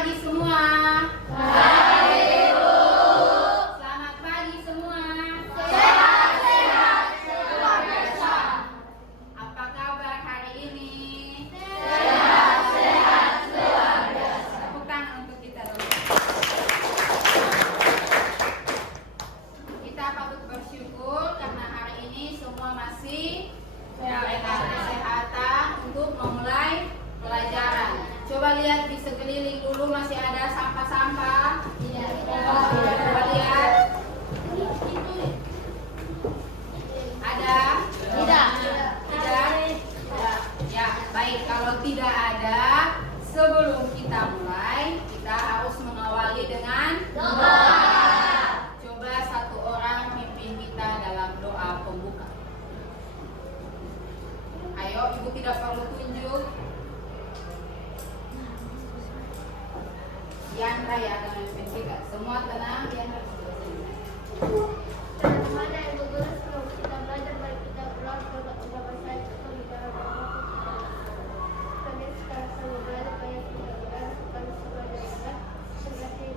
pagi semua. Pagi, Bu. Selamat pagi semua. Sehat-sehat, luar biasa. Apa kabar hari ini? Sehat-sehat, luar biasa. Tepuk tangan untuk kita dulu. Kita patut bersyukur karena hari ini semua masih dalam kesehatan untuk memulai pelajaran. Coba lihat di sekeliling dulu, masih ada sampah-sampah? Coba lihat. Ada? Tidak. Tidak? Ya, baik. Kalau tidak ada, sebelum kita mulai, kita harus mengawali dengan Doa. Coba satu orang pimpin kita dalam doa pembuka. Ayo, Ibu tidak perlu tunjuk. Diandra ya akan memimpin kita. Semua tenang, Diandra sudah sini. Teman-teman yang bergerak sebelum kita belajar, mari kita berdoa kepada ucapan saya sebagai dalam nama kami sekarang sama belajar banyak kita belajar kami sebagai belajar terjadi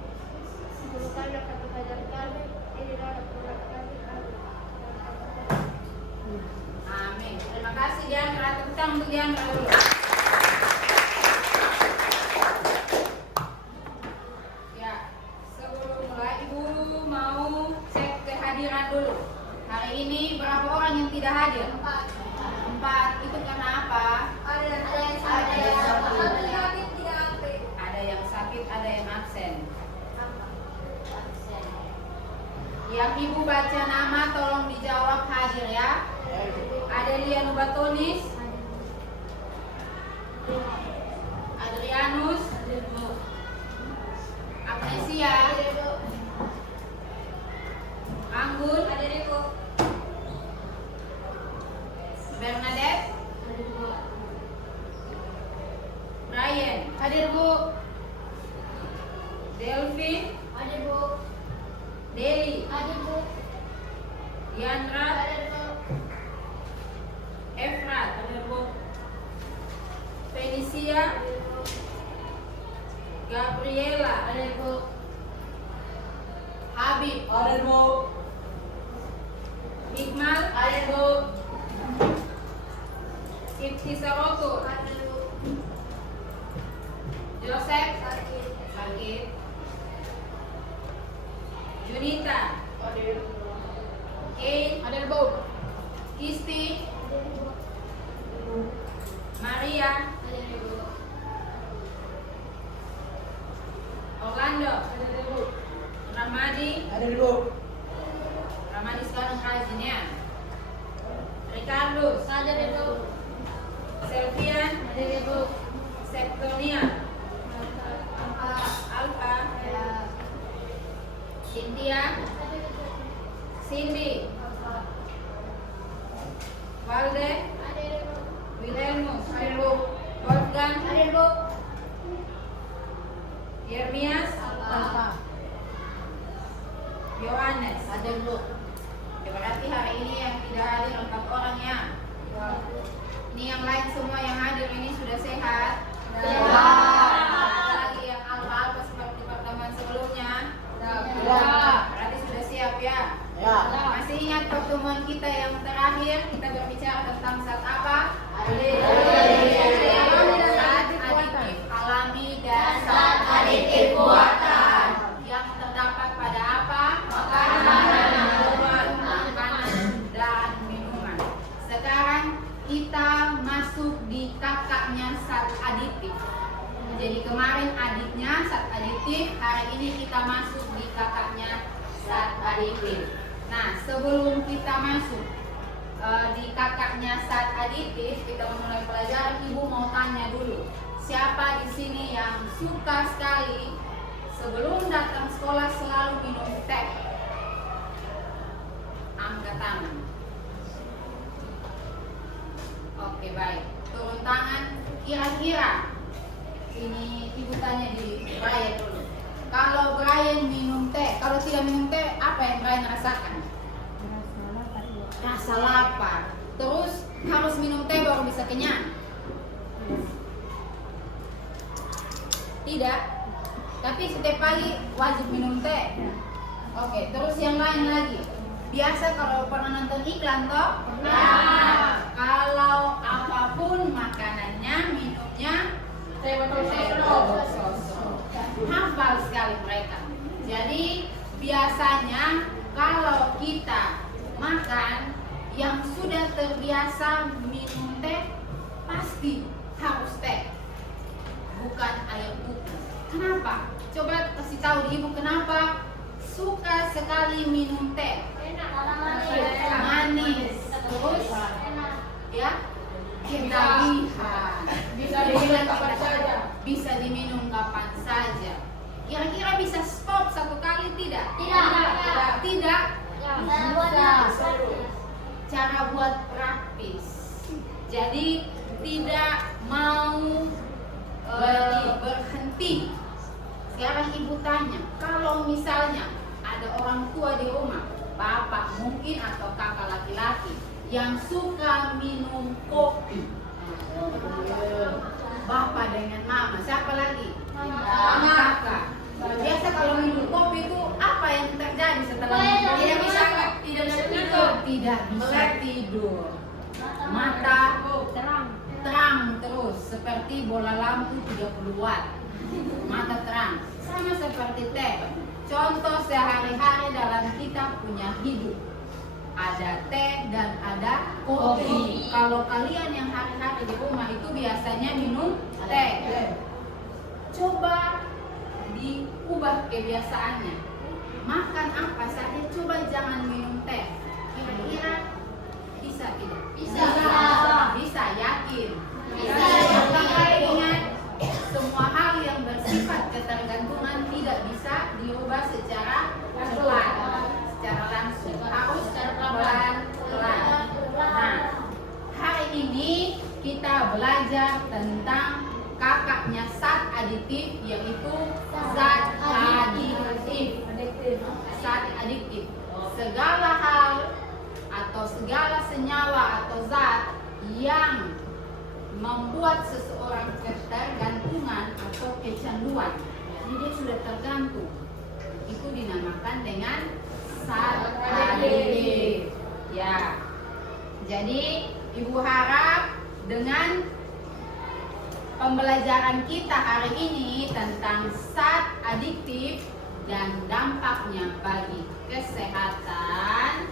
bukan akan belajar kami ini dalam program kami Amin. Terima kasih Diandra. Tepuk tangan untuk Diandra dulu. Ya, sebelum mulai Ibu mau cek kehadiran dulu. Hari ini berapa orang yang tidak hadir? 4. Itu karena apa? ada yang Ada yang sakit, ada yang absen. Yang Ibu baca nama tolong dijawab hadir ya. Ada Lianu Batonis, Adrianus, Agnesia, Anggun, Bernadette, Brian, hadir Bu, Delvin, hadir Bu, Deli, hadir Bu, Diandra, hadir Bu, Efrat, Felicia, hadir Bu, Gabriela, hadir Bu, Habib, Iqmal, Ibti Saroto, hadir Bu, Joseph, hadir Sakit, Junita, Kate, Kisti, Maria, Orlando, Ramadi, Ramadi sekarang rajin ya. Ricardo, Selvian, Septonia, Alfa, Cynthia, Cindy, Valde, Wilhelmus, Wolfgang, Yermias, Yohanes. Ya, berarti hari ini yang tidak hadir 4 orang ya. Ini yang lain semua yang hadir ini sudah sehat. Ada lagi yang alfa-alfa seperti pertemuan sebelumnya. Berarti sudah siap ya. Masih ingat pertemuan kita yang terakhir kita berbicara tentang zat apa? Zat aditif alami dan zat aditif buatan yang terdapat pada apa? Makanan dan minuman. Sekarang kita masuk di kakaknya zat aditif. Jadi kemarin adiknya zat aditif, hari ini kita masuk di kakaknya zat aditif. Nah, sebelum kita masuk di kakaknya zat aditif, kita memulai pelajaran. Ibu mau tanya dulu, siapa di sini yang suka sekali sebelum datang sekolah selalu minum teh? Angkat tangan. Oke, baik. Turun tangan. Kira-kira ini ibu tanya di Brian dulu. Kalau Brian minum teh, kalau tidak minum teh, apa yang Brian rasakan? Rasa lapar. Terus harus minum teh baru bisa kenyang. Tidak. Tapi setiap pagi wajib minum teh. Oke, terus yang lain lagi. Biasa kalau pernah nonton iklan toh? Nah, kalau apapun makanannya, minumnya teh botol sosro. Hafal sekali mereka. Jadi biasanya kalau kita makan yang sudah terbiasa minum teh pasti harus teh, bukan air putih. Kenapa? Coba kasih tahu ibu kenapa suka sekali minum teh. Manis. Terus ya ketagihan. Bisa diminum kapan saja. Kira-kira bisa stop satu kali tidak? Tidak. Cara buat praktis. Jadi tidak mau berhenti. Sekarang ibu tanya, kalau misalnya ada orang tua di rumah, bapak mungkin atau kakak laki-laki yang suka minum kopi, bapak dengan mama, siapa lagi? Kakak. Biasa kalau minum kopi itu apa yang terjadi setelah minum? Tidak bisa tidur. Mata terang terus seperti bola lampu 30 watt. Mata terang. Sama seperti teh. Contoh sehari-hari dalam kita punya hidup. Ada teh dan ada kopi. Kalau kalian yang hari-hari di rumah itu biasanya minum teh. Coba diubah kebiasaannya. Makan apa saja, coba jangan minum teh. Kira-kira bisa tidak? Bisa, yakin. Ingat, semua hal yang bersifat ketergantungan tidak bisa diubah secara pelan, secara langsung. Harus pelan-pelan. Nah, hari ini kita belajar tentang kakaknya zat aditif, yaitu zat adiktif. Zat adiktif. Segala hal atau segala senyawa atau zat yang membuat seseorang ketergantungan atau kecanduan, jadi dia sudah tergantung, itu dinamakan dengan zat adiktif. Ya, jadi ibu harap dengan pembelajaran kita hari ini tentang zat adiktif dan dampaknya bagi kesehatan,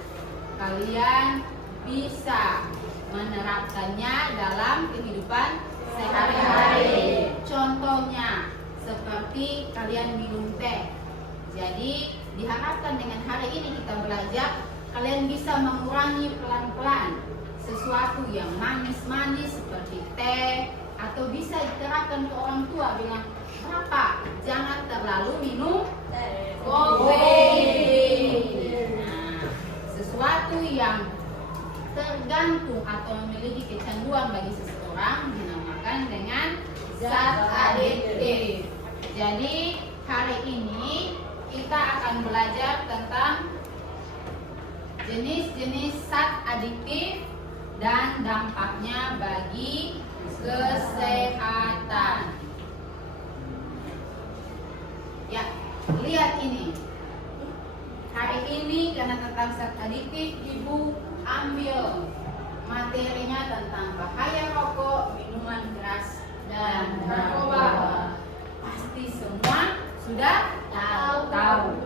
kalian bisa menerapkannya dalam kehidupan sehari-hari. Contohnya seperti kalian minum teh. Jadi diharapkan dengan hari ini kita belajar, kalian bisa mengurangi pelan-pelan sesuatu yang manis-manis seperti teh, atau bisa diterapkan ke orang tua bilang, "Bapak, jangan terlalu minum kopi." Nah, sesuatu yang tergantung atau memiliki kecanduan bagi seseorang dinamakan dengan zat adiktif. Jadi hari ini kita akan belajar tentang jenis-jenis zat adiktif dan dampaknya bagi kesehatan. Ya, lihat ini. Hari ini karena tentang zat adiktif, ibu ambil materinya tentang bahaya rokok, minuman keras, dan narkoba. Pasti semua sudah tahu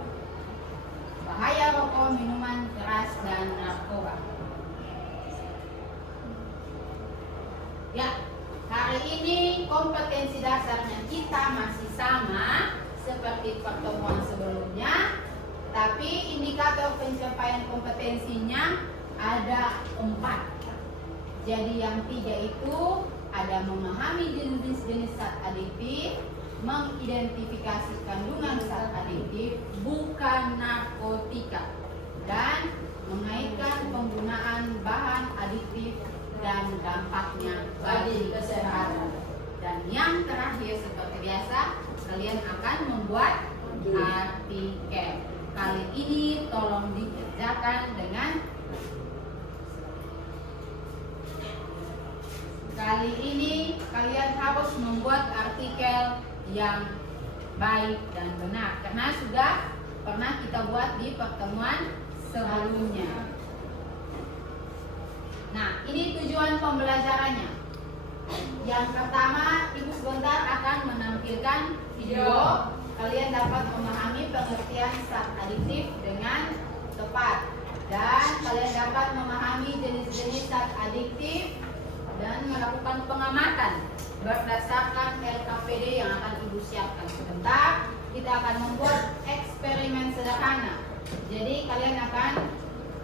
bahaya rokok, minuman keras, dan narkoba. Ya, hari ini kompetensi dasarnya kita masih sama seperti pertemuan sebelumnya, tapi indikator pencapaian kompetensinya ada 4. Jadi yang 3 itu ada memahami jenis-jenis zat adiktif, mengidentifikasi kandungan zat adiktif bukan narkotika, dan mengaitkan penggunaan bahan adiktif dan dampaknya bagi kesehatan. Dan yang terakhir seperti biasa, kalian akan membuat artikel. Kali ini tolong dikerjakan dengan kali ini kalian harus membuat artikel yang baik dan benar, karena sudah pernah kita buat di pertemuan sebelumnya. Nah, ini tujuan pembelajarannya. Yang pertama, Ibu sebentar akan menampilkan video. Kalian dapat memahami pengertian zat adiktif dengan tepat, dan kalian dapat memahami jenis-jenis zat adiktif dan melakukan pengamatan berdasarkan LKPD yang akan Ibu siapkan. Sebentar kita akan membuat eksperimen sederhana. Jadi kalian akan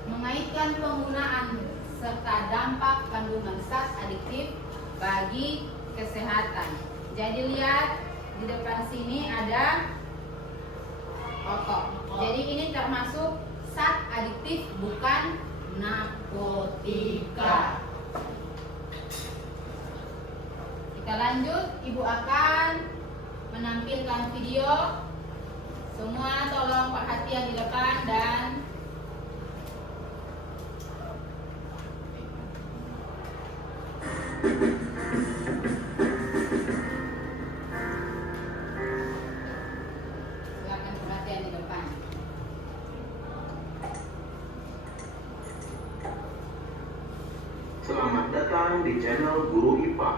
mengaitkan penggunaan serta dampak kandungan zat adiktif bagi kesehatan. Jadi lihat di depan sini ada rokok. Jadi ini termasuk zat adiktif, bukan narkotika. Kita lanjut, Ibu akan menampilkan video. Semua tolong perhatian di depan dan silakan perhatian di depan. Selamat datang di channel Guru IPA.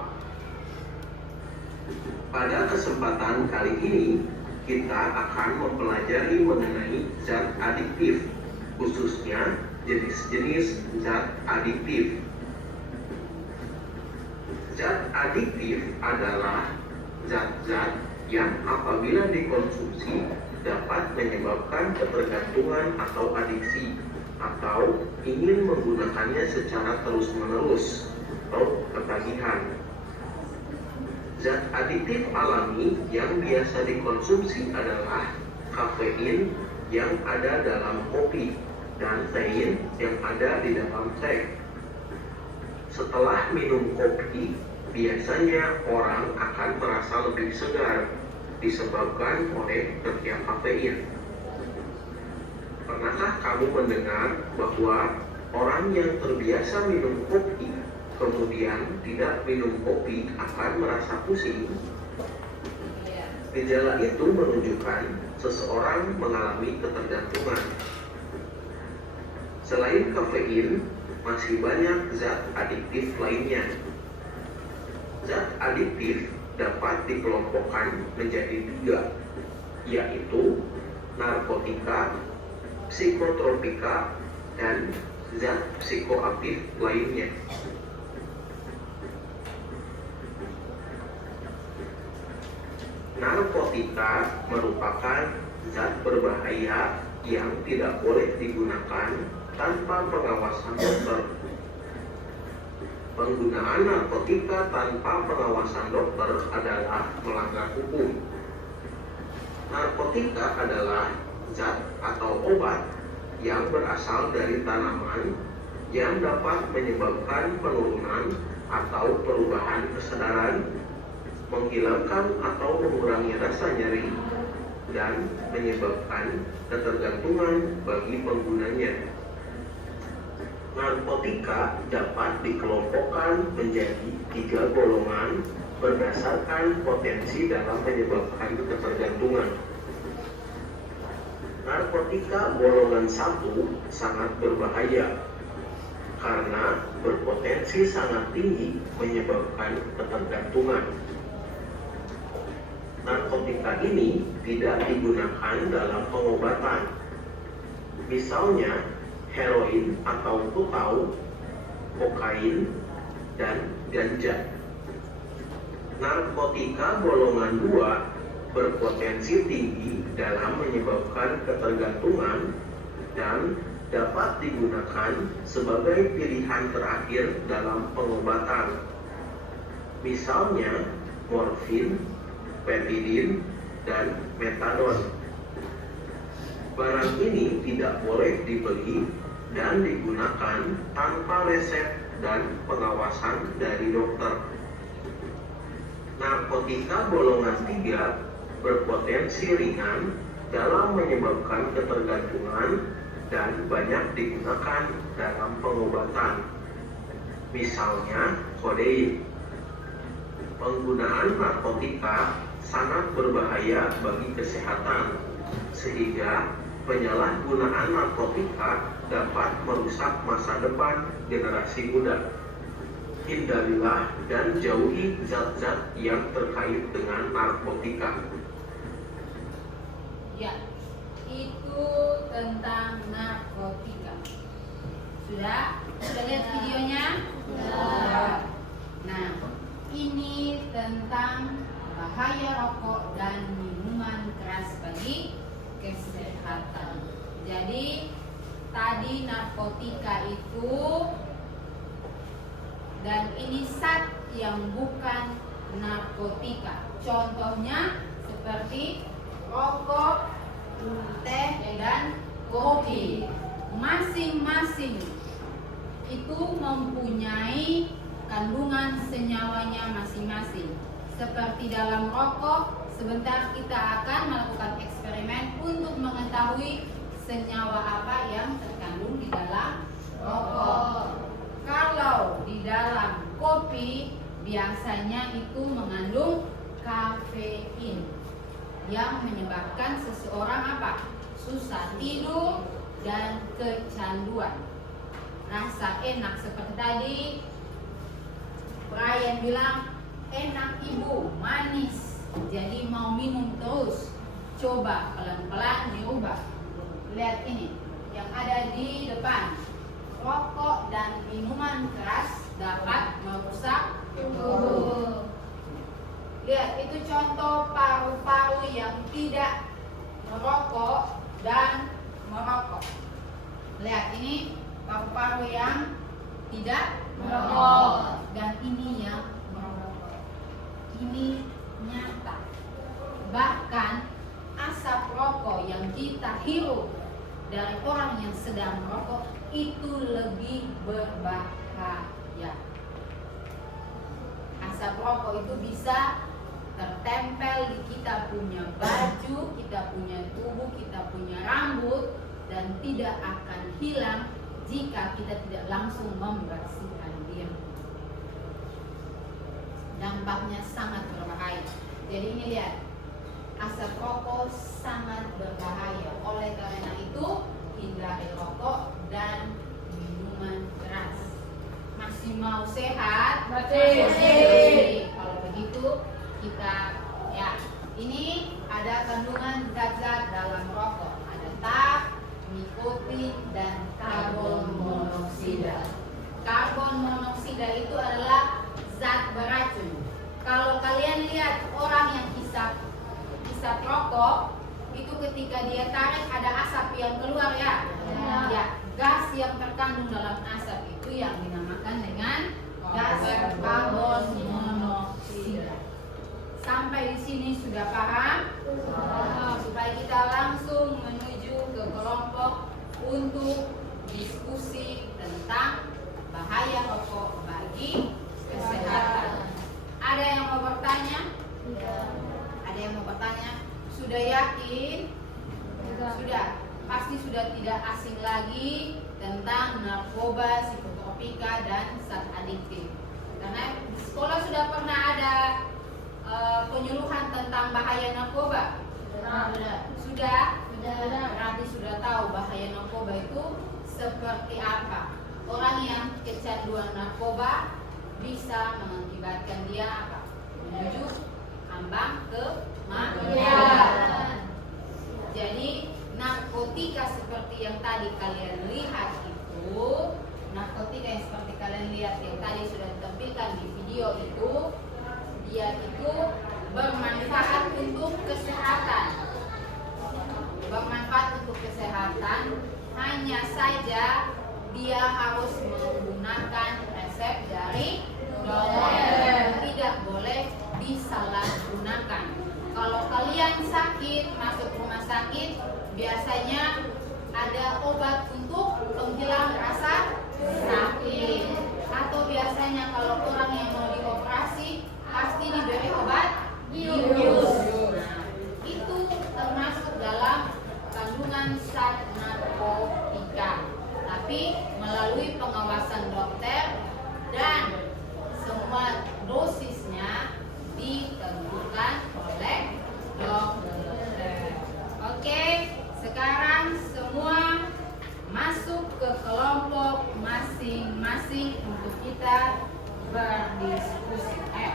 Pada kesempatan kali ini, kita akan mempelajari mengenai zat adiktif, khususnya jenis-jenis zat adiktif. Zat adiktif adalah zat-zat yang apabila dikonsumsi dapat menyebabkan ketergantungan atau adiksi, atau ingin menggunakannya secara terus-menerus atau ketagihan. Zat adiktif alami yang biasa dikonsumsi adalah kafein yang ada dalam kopi dan tein yang ada di dalam teh. Setelah minum kopi, biasanya orang akan merasa lebih segar disebabkan oleh tertiap kafein. Pernahkah kamu mendengar bahwa orang yang terbiasa minum kopi kemudian tidak minum kopi akan merasa pusing? Gejala itu menunjukkan seseorang mengalami ketergantungan. Selain kafein, masih banyak zat adiktif lainnya. Zat adiktif dapat dikelompokkan menjadi 3, yaitu narkotika, psikotropika, dan zat psikoaktif lainnya. Narkotika merupakan zat berbahaya yang tidak boleh digunakan tanpa pengawasan dokter. Penggunaan narkotika tanpa pengawasan dokter adalah melanggar hukum. Narkotika adalah zat atau obat yang berasal dari tanaman yang dapat menyebabkan penurunan atau perubahan kesadaran, menghilangkan atau mengurangi rasa nyeri, dan menyebabkan ketergantungan bagi penggunanya. Narkotika dapat dikelompokkan menjadi 3 golongan berdasarkan potensi dalam menyebabkan ketergantungan. Narkotika golongan 1 sangat berbahaya karena berpotensi sangat tinggi menyebabkan ketergantungan. Narkotika ini tidak digunakan dalam pengobatan. Misalnya heroin atau tutau, kokain, dan ganja. Narkotika golongan 2 berpotensi tinggi dalam menyebabkan ketergantungan dan dapat digunakan sebagai pilihan terakhir dalam pengobatan. Misalnya morfin, petidin, dan metadon. Barang ini tidak boleh dibeli dan digunakan tanpa resep dan pengawasan dari dokter. Narkotika golongan 3 berpotensi ringan dalam menyebabkan ketergantungan dan banyak digunakan dalam pengobatan. Misalnya kodein. Penggunaan narkotika sangat berbahaya bagi kesehatan, sehingga penyalahgunaan narkotika dapat merusak masa depan generasi muda. Hindarilah dan jauhi zat-zat yang terkait dengan narkotika. Ya, itu tentang narkotika. Sudah lihat videonya? Sudah. Nah, ini tentang bahaya rokok dan minuman keras bagi kesehatan. Jadi tadi narkotika itu, dan ini zat yang bukan narkotika. Contohnya seperti rokok, teh, dan kopi. Masing-masing itu mempunyai kandungan senyawanya masing-masing. Seperti dalam rokok, sebentar kita akan melakukan eksperimen untuk mengetahui senyawa apa yang terkandung di dalam rokok. Kalau di dalam kopi, biasanya itu mengandung kafein yang menyebabkan seseorang apa? Susah tidur dan kecanduan. Rasa enak seperti tadi Brian bilang, enak ibu, manis, jadi mau minum terus. Coba pelan-pelan diubah. Lihat ini yang ada di depan. Rokok dan minuman keras dapat merusak tubuh. Lihat, itu contoh paru-paru yang tidak merokok dan merokok. Lihat, ini paru-paru yang tidak merokok dan ini yang merokok. Ini nyata. Bahkan asap rokok yang kita hirup dari orang yang sedang merokok itu lebih berbahaya. Asap rokok itu bisa tertempel di kita punya baju, kita punya tubuh, kita punya rambut, dan tidak akan hilang jika kita tidak langsung membersihkan diri. Dampaknya sangat berbahaya. Jadi ini lihat, asap rokok sangat berbahaya. Oleh karena itu, hindari rokok dan minuman keras. Masih mau sehat? Masih. Kalau begitu kita ya, ini ada kandungan zat-zat dalam rokok. Ada tar, nikotin, dan karbon monoksida. Karbon monoksida itu adalah zat beracun. Kalau kalian lihat orang yang hisap rokok, itu ketika dia tarik ada asap yang keluar ya. Ya, gas yang terkandung dalam asap itu yang dinamakan dengan gas karbon monoksida. Sampai di sini sudah paham? Supaya kita langsung menuju ke kelompok untuk diskusi tentang bahaya rokok bagi kesehatan. Ada yang mau bertanya? Ada yang mau bertanya? Sudah yakin? Sudah. Pasti sudah tidak asing lagi tentang narkoba, psikotropika, dan zat adiktif. Karena di sekolah sudah pernah ada penyuluhan tentang bahaya narkoba. Sudah. Berarti sudah tahu bahaya narkoba itu seperti apa. Orang yang kecanduan narkoba bisa mengakibatkan dia apa? Menuju ambang kematian. Jadi narkotika seperti yang tadi kalian lihat itu, narkotika yang seperti kalian lihat yang tadi sudah ditampilkan di video itu, dia itu bermanfaat untuk kesehatan. Bermanfaat untuk kesehatan, hanya saja dia harus menggunakan resep dari dokter. Tidak boleh disalahgunakan. Kalau kalian sakit, masuk rumah sakit, biasanya ada obat untuk penghilang rasa sakit. Atau biasanya kalau orang yang mau dioperasi, pasti diberi obat bius. Nah, itu termasuk dalam kandungan zat narkotika. Tapi melalui pengawasan dokter dan semua dosisnya ditentukan oleh berdiskusi. Ayo.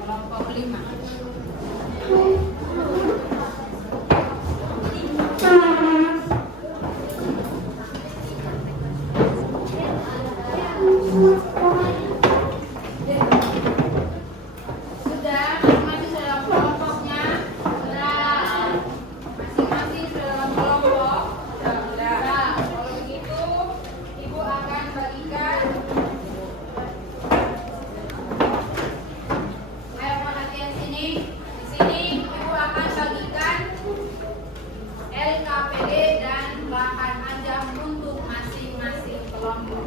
Kelompok 5. Sudah masing-masing dalam kelompoknya? Sudah. Masing-masing dalam kelompok? Sudah. Kalau begitu, Ibu akan bagikan. Ayo perhatian sini. Di sini Ibu akan bagikan LKPD dan bahan ajar untuk masing-masing kelompok.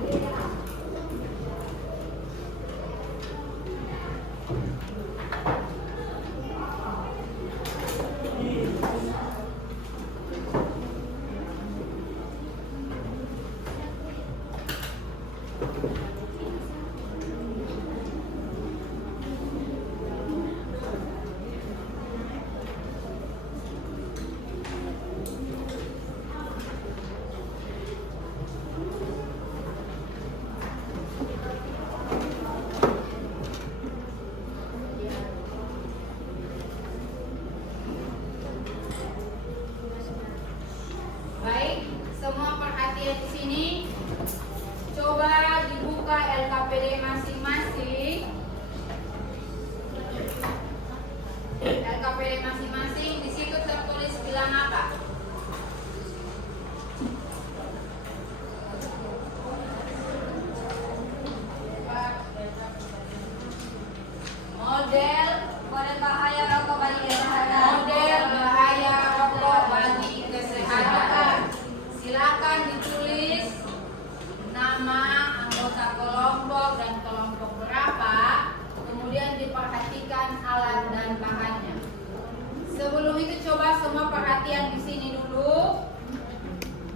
Baik, semua perhatian di sini. Coba dibuka LKPD masing-masing. LKPD masing-masing di situ tertulis bilang apa? Model bahaya rokok bagi kesehatan. Model bahaya rokok bagi kesehatan. Silakan ditulis nama anggota kelompok dan kelompok berapa, kemudian diperhatikan alat dan bahannya. Sebelum itu coba semua perhatian di sini dulu.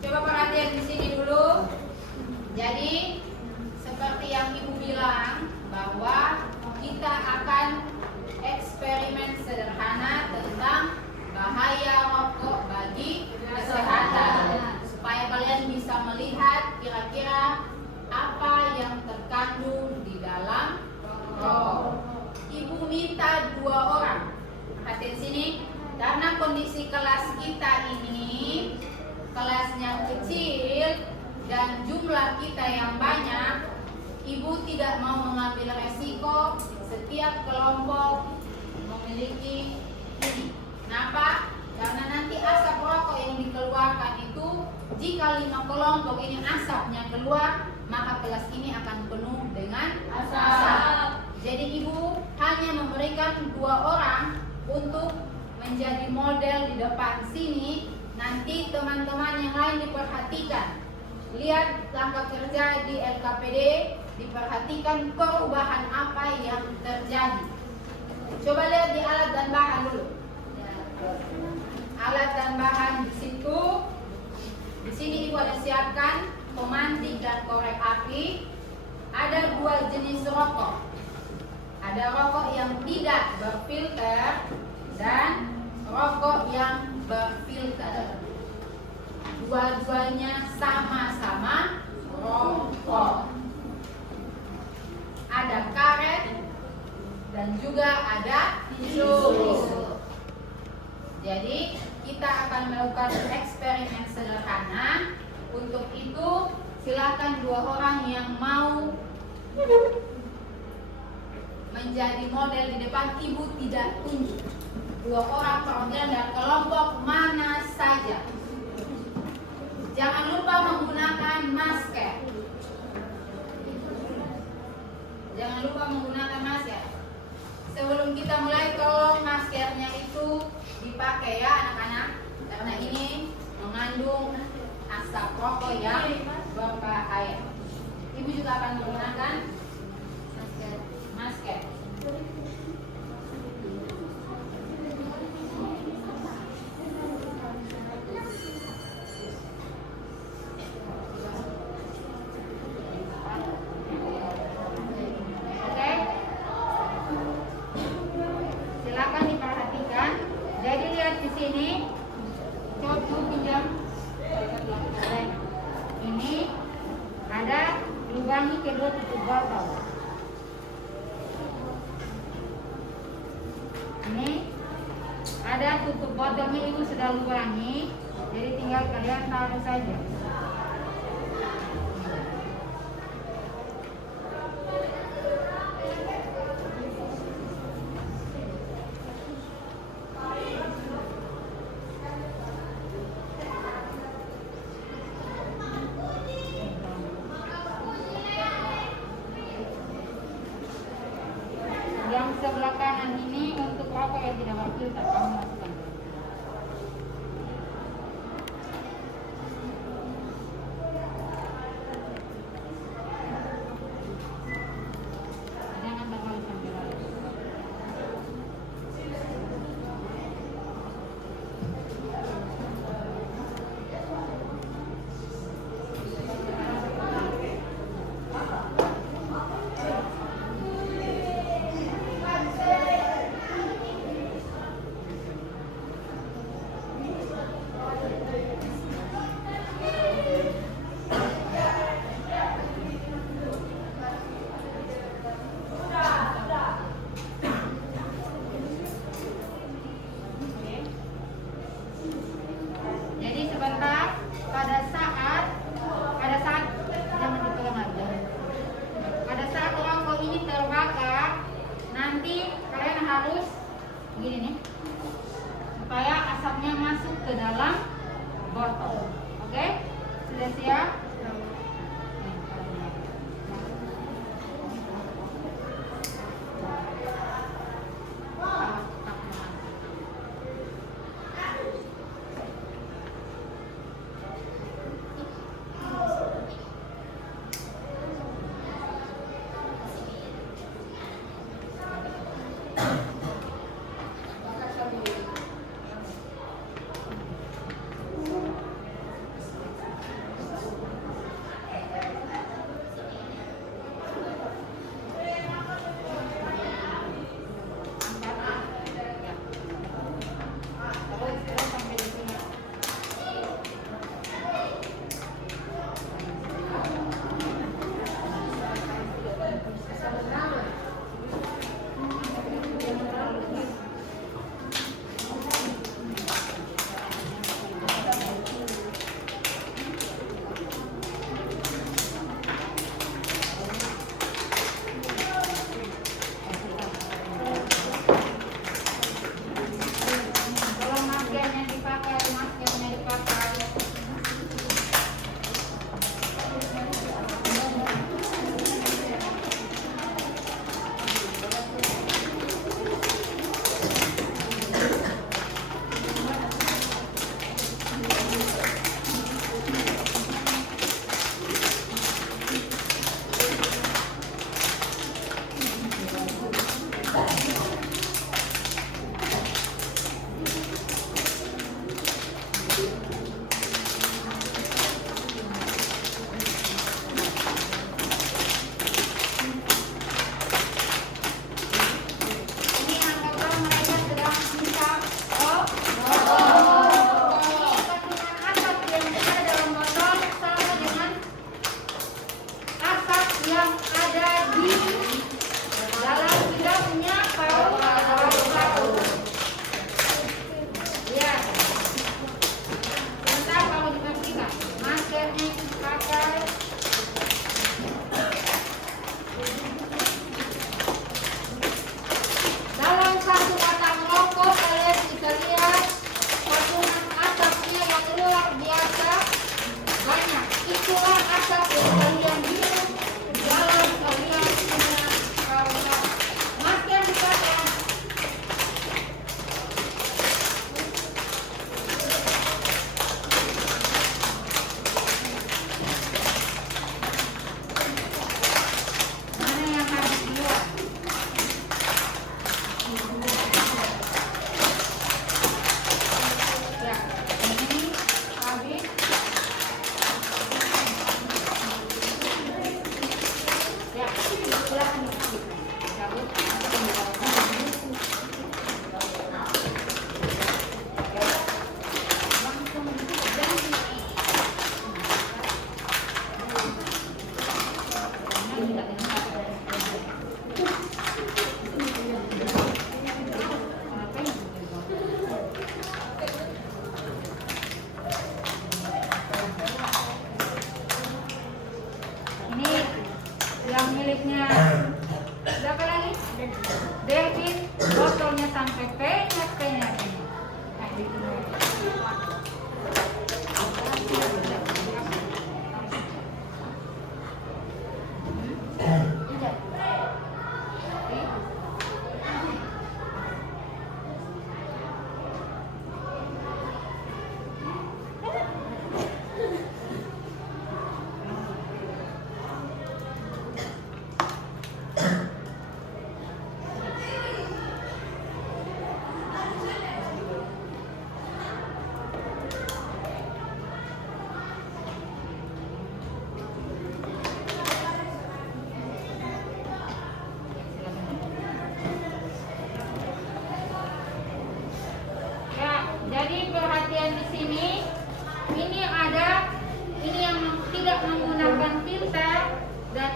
Coba perhatian di sini dulu. Jadi seperti yang Ibu bilang bahwa kita akan eksperimen sederhana tentang bahaya rokok bagi kesehatan, supaya kalian bisa melihat kira-kira apa yang terkandung di dalam rokok. Ibu minta 2 orang. Perhatian sini, karena kondisi kelas kita ini kelasnya kecil dan jumlah kita yang banyak, Ibu tidak mau mengambil resiko setiap kelompok memiliki ini. Kenapa? Karena nanti asap rokok yang dikeluarkan itu, jika 5 kelompok ini asapnya keluar, maka kelas ini akan penuh dengan asap. Jadi Ibu hanya memberikan 2 orang untuk menjadi model di depan sini. Nanti teman-teman yang lain diperhatikan. Lihat langkah kerja di LKPD, diperhatikan perubahan apa yang terjadi. Coba lihat di alat dan bahan dulu. Alat dan bahan di situ. Di sini Ibu ada siapkan pemantik dan korek api. Ada 2 jenis rokok. Ada rokok yang tidak berfilter dan rokok yang berfilter. Dua-duanya sama-sama rokok. Ada karet dan juga ada tisu. Jadi kita akan melakukan eksperimen sederhana. Untuk itu silakan 2 orang yang mau menjadi model di depan. Ibu tidak tunjuk. 2 orang perwakilan dari kelompok mana saja. Jangan lupa menggunakan masker. Jangan lupa menggunakan masker. Sebelum kita mulai, tolong maskernya itu dipakai ya anak-anak, karena ini mengandung asap rokok yang berbahaya. Ibu juga akan menggunakan masker. Oke, silakan diperhatikan. Jadi lihat di sini, coba pinjam. Ini ada lubangi kedua tutup botol. Ini ada tutup botolnya, ibu sudah lubangi, jadi tinggal kalian taruh saja. Yang sebelah kanan ini untuk rokok yang tidak berfilter, kamu masukkan. Jangan terlalu sampai larut. Jadi sebentar, pada saat jangan dipegang lagi. Pada saat rokok ini terbakar, nanti kalian harus begini nih, supaya asapnya masuk ke dalam botol. Oke, sudah siap?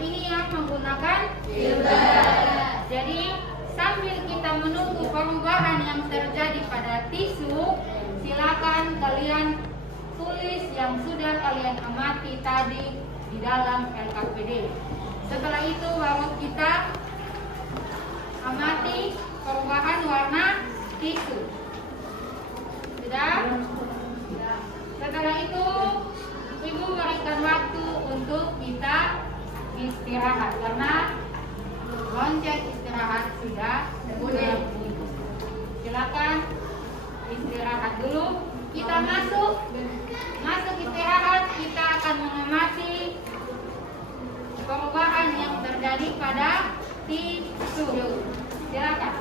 ini yang menggunakan filter. Jadi sambil kita menunggu perubahan yang terjadi pada tisu, silakan kalian tulis yang sudah kalian amati tadi di dalam LKPD. Setelah itu baru kita amati perubahan warna tisu. Sudah? Setelah itu ibu berikan waktu untuk kita istirahat karena lonceng istirahat sudah bunyi. Silakan istirahat dulu. Kita masuk istirahat. Kita akan mengamati perubahan yang terjadi pada tisu. Silakan.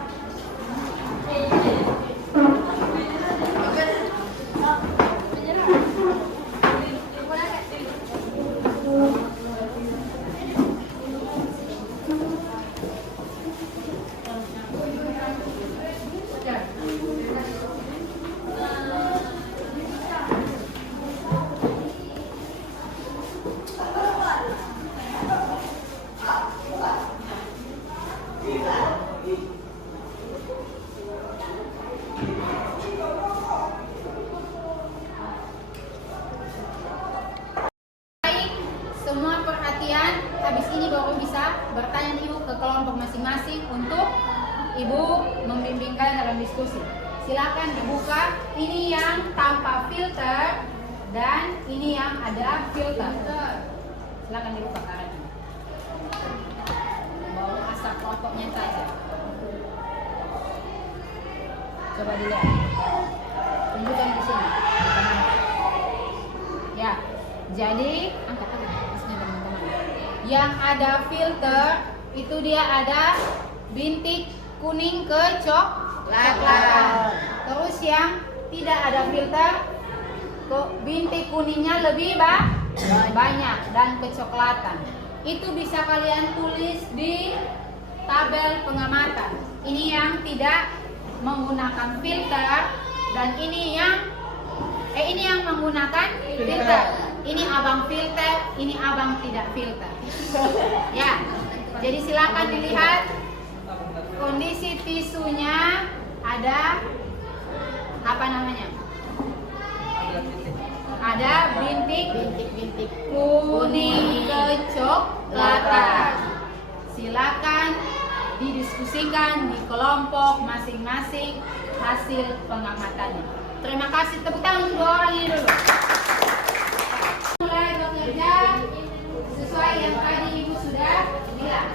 Semua perhatian, habis ini baru bisa bertanya ibu ke kelompok masing-masing untuk ibu membimbing kalian dalam diskusi. Silakan dibuka, ini yang tanpa filter dan ini yang ada filter. Silakan dibuka karetnya. Bau asap rokoknya saja. Coba dilihat. Tunjukkan di sini. Ya, jadi angkat aja. Yang ada filter itu dia ada bintik kuning ke coklatan. Terus yang tidak ada filter bintik kuningnya lebih banyak dan kecoklatan. Itu bisa kalian tulis di tabel pengamatan. Ini yang tidak menggunakan filter dan ini yang menggunakan filter. Ini abang filter, ini abang tidak filter. Ya, jadi silakan dilihat kondisi tisunya ada apa namanya? Ada bintik kuning kecoklatan. Silakan didiskusikan di kelompok masing-masing hasil pengamatannya. Terima kasih, tepuk tangan untuk dua orang ini dulu. Mulai bekerja sesuai yang tadi ibu sudah bilang.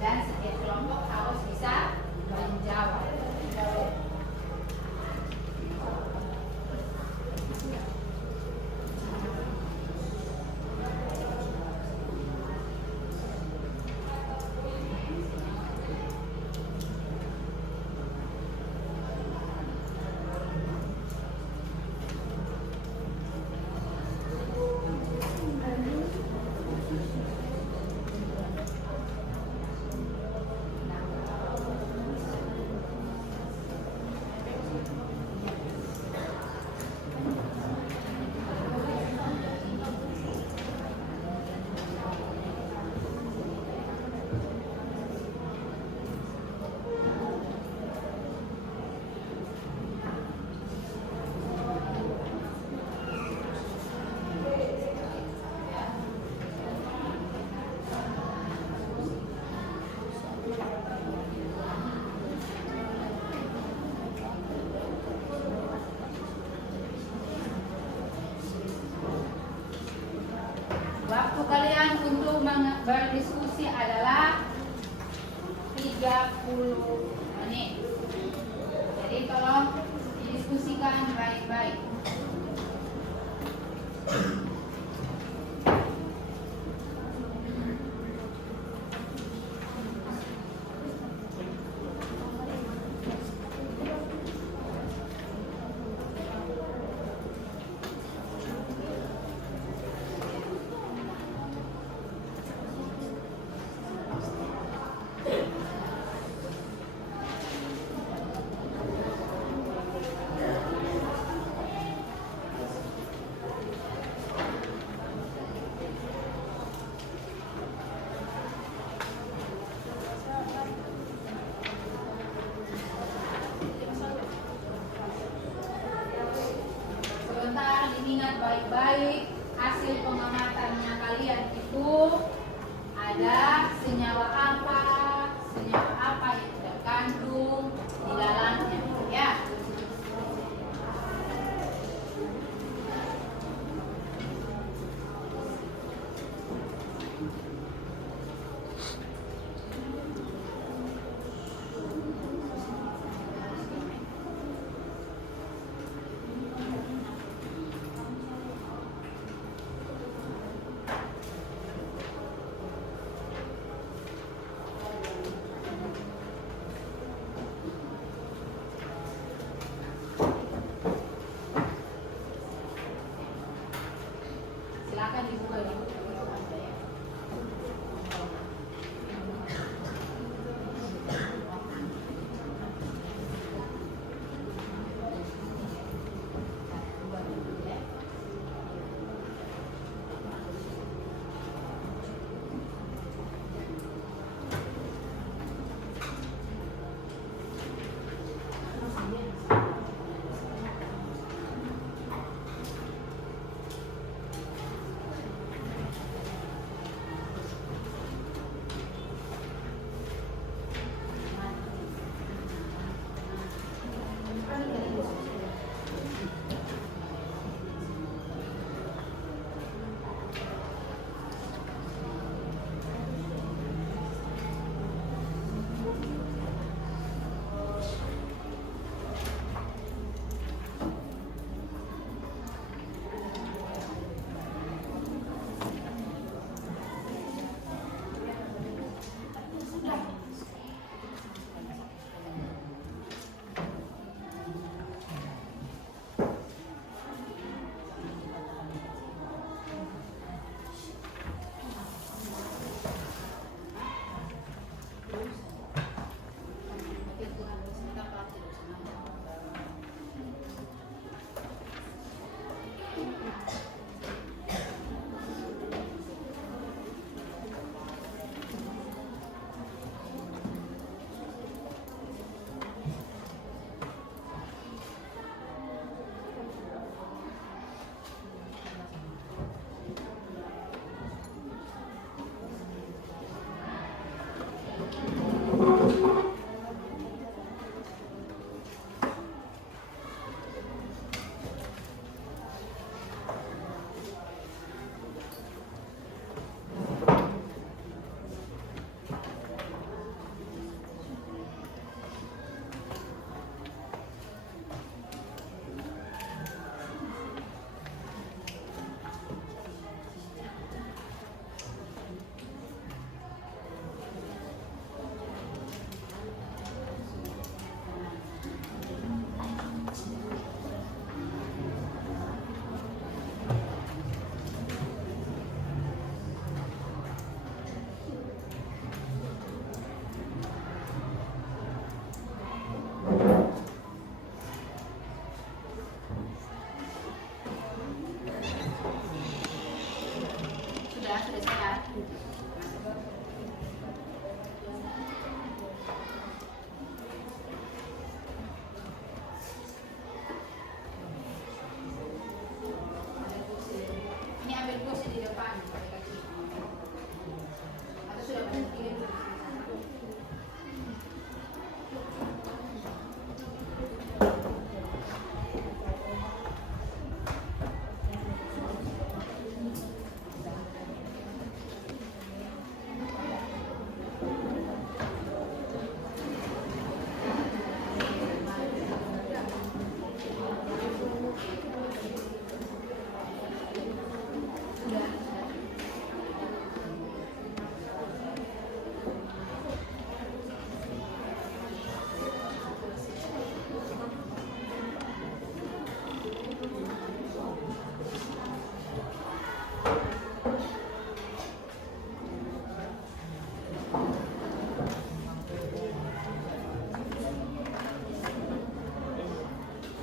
dan setiap kelompok harus bisa menjawab. Waktu kalian untuk berdiskusi adalah 30 menit. Jadi tolong didiskusikan baik-baik. Sebentar diingat baik-baik, hasil pengamatannya kalian itu ada senyawa apa yang terkandung di dalamnya, ya. Silakan dibuka ya. sudah selesai. Ini ambil kursi di depan. Atau sudah berhenti?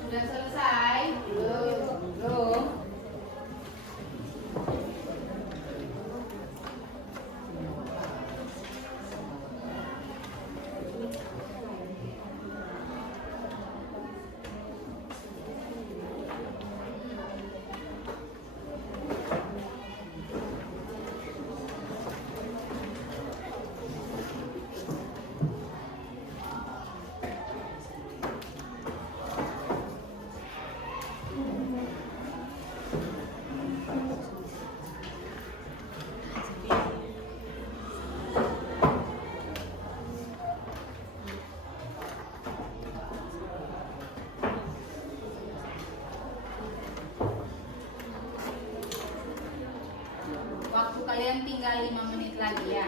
Sudah selesai? Belum. Waktu kalian tinggal 5 menit lagi ya.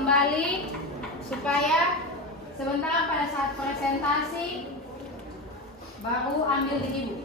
kembali supaya sebentar pada saat presentasi baru ambil di ibu.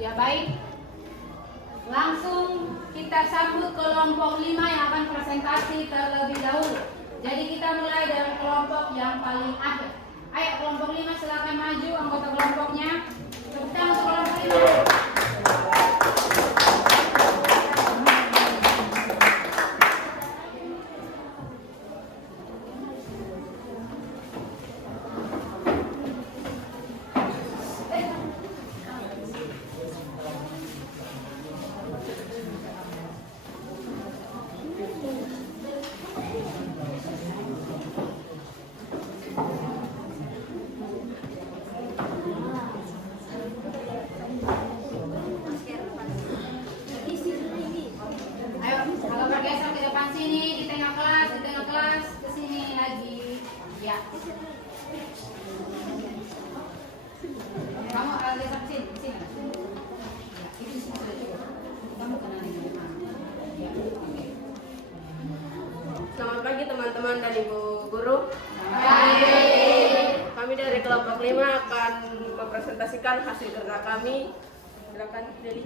Ya baik, langsung kita sambut kelompok 5 yang akan presentasi terlebih dahulu. Jadi kita mulai dari kelompok yang paling akhir. Ayo kelompok 5 silakan maju anggota kelompoknya. Tepuk tangan untuk kelompok 5. Ayo, kalau bergeser ke depan sini, di tengah kelas, ke sini lagi. Ya. Kamu geser ke sini. Ya, itu sudah cukup. Kamu kenalin di mana? Ya, oke. Selamat pagi teman-teman dan ibu guru. Baik. Kami dari kelompok 5 akan mempresentasikan hasil kerja kami. Silakan Deli.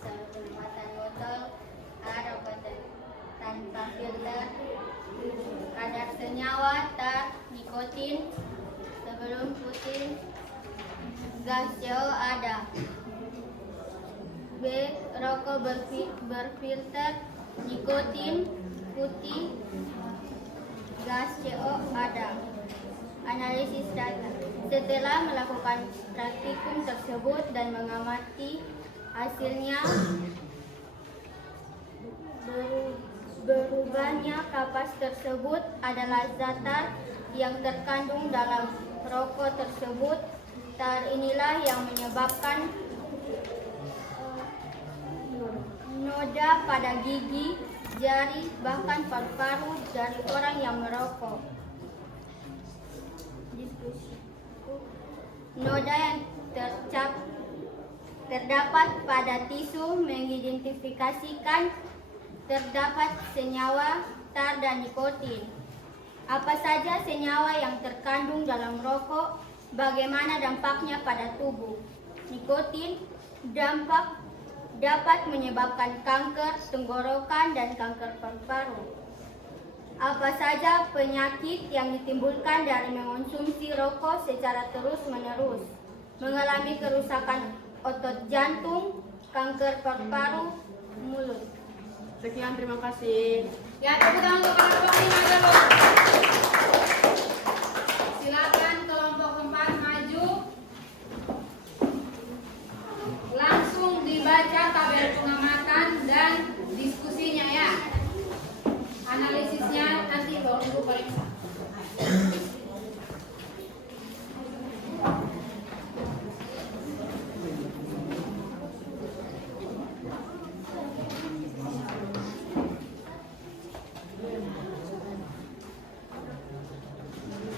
Penempatan botol, rokok tanpa filter, kadar senyawa tar, nikotin, sebelum putih, gas CO ada. B. Rokok berfilter, nikotin, putih, gas CO ada. Analisis data. Setelah melakukan praktikum tersebut dan mengamati hasilnya, berubahnya kapas tersebut adalah zat yang terkandung dalam rokok tersebut. Tar inilah yang menyebabkan noda pada gigi, jari, bahkan paru-paru dari orang yang merokok. Noda yang terdapat pada tisu mengidentifikasikan terdapat senyawa tar dan nikotin. Apa saja senyawa yang terkandung dalam rokok? Bagaimana dampaknya pada tubuh? Nikotin dapat menyebabkan kanker tenggorokan dan kanker paru-paru. Apa saja penyakit yang ditimbulkan dari mengonsumsi rokok secara terus-menerus? Mengalami kerusakan otot jantung, kanker paru-paru, mulut. Sekian, terima kasih. Ya, tepuk tangan untuk kelompok 5 dulu. Silakan kelompok 4 maju. Langsung dibaca tabel pengamatan dan diskusinya ya. Analisisnya nanti baru ibu periksa.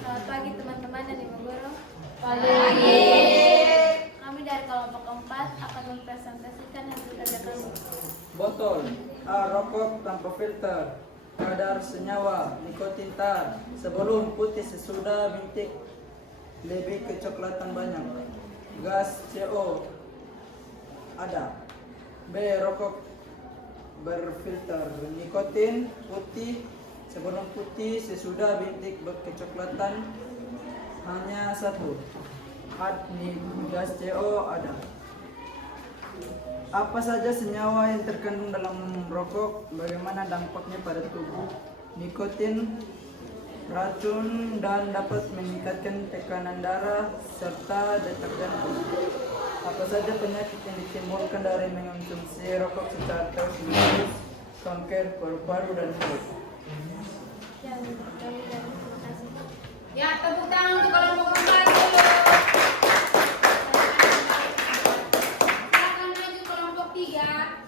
Selamat pagi teman-teman dan ibu guru. Pagi. Kami dari kelompok 4 akan mempresentasikan hasil kerja kami. Botol A. Rokok tanpa filter. Kadar senyawa nikotin tar sebelum putih sesudah bintik lebih kecoklatan banyak. Gas CO ada. B. Rokok berfilter nikotin putih sebelum putih sesudah bintik berkecoklatan hanya satu. Gas CO ada. Apa saja senyawa yang terkandung dalam rokok? Bagaimana dampaknya pada tubuh? Nikotin, racun dan dapat meningkatkan tekanan darah serta detak jantung. Apa saja penyakit yang ditimbulkan dari mengonsumsi rokok secara terus-menerus, kanker paru-paru dan mulut. Ya, kami dan terima kasih. Ya, tepuk tangan untuk kelompok membantu. Silakan maju kelompok 3.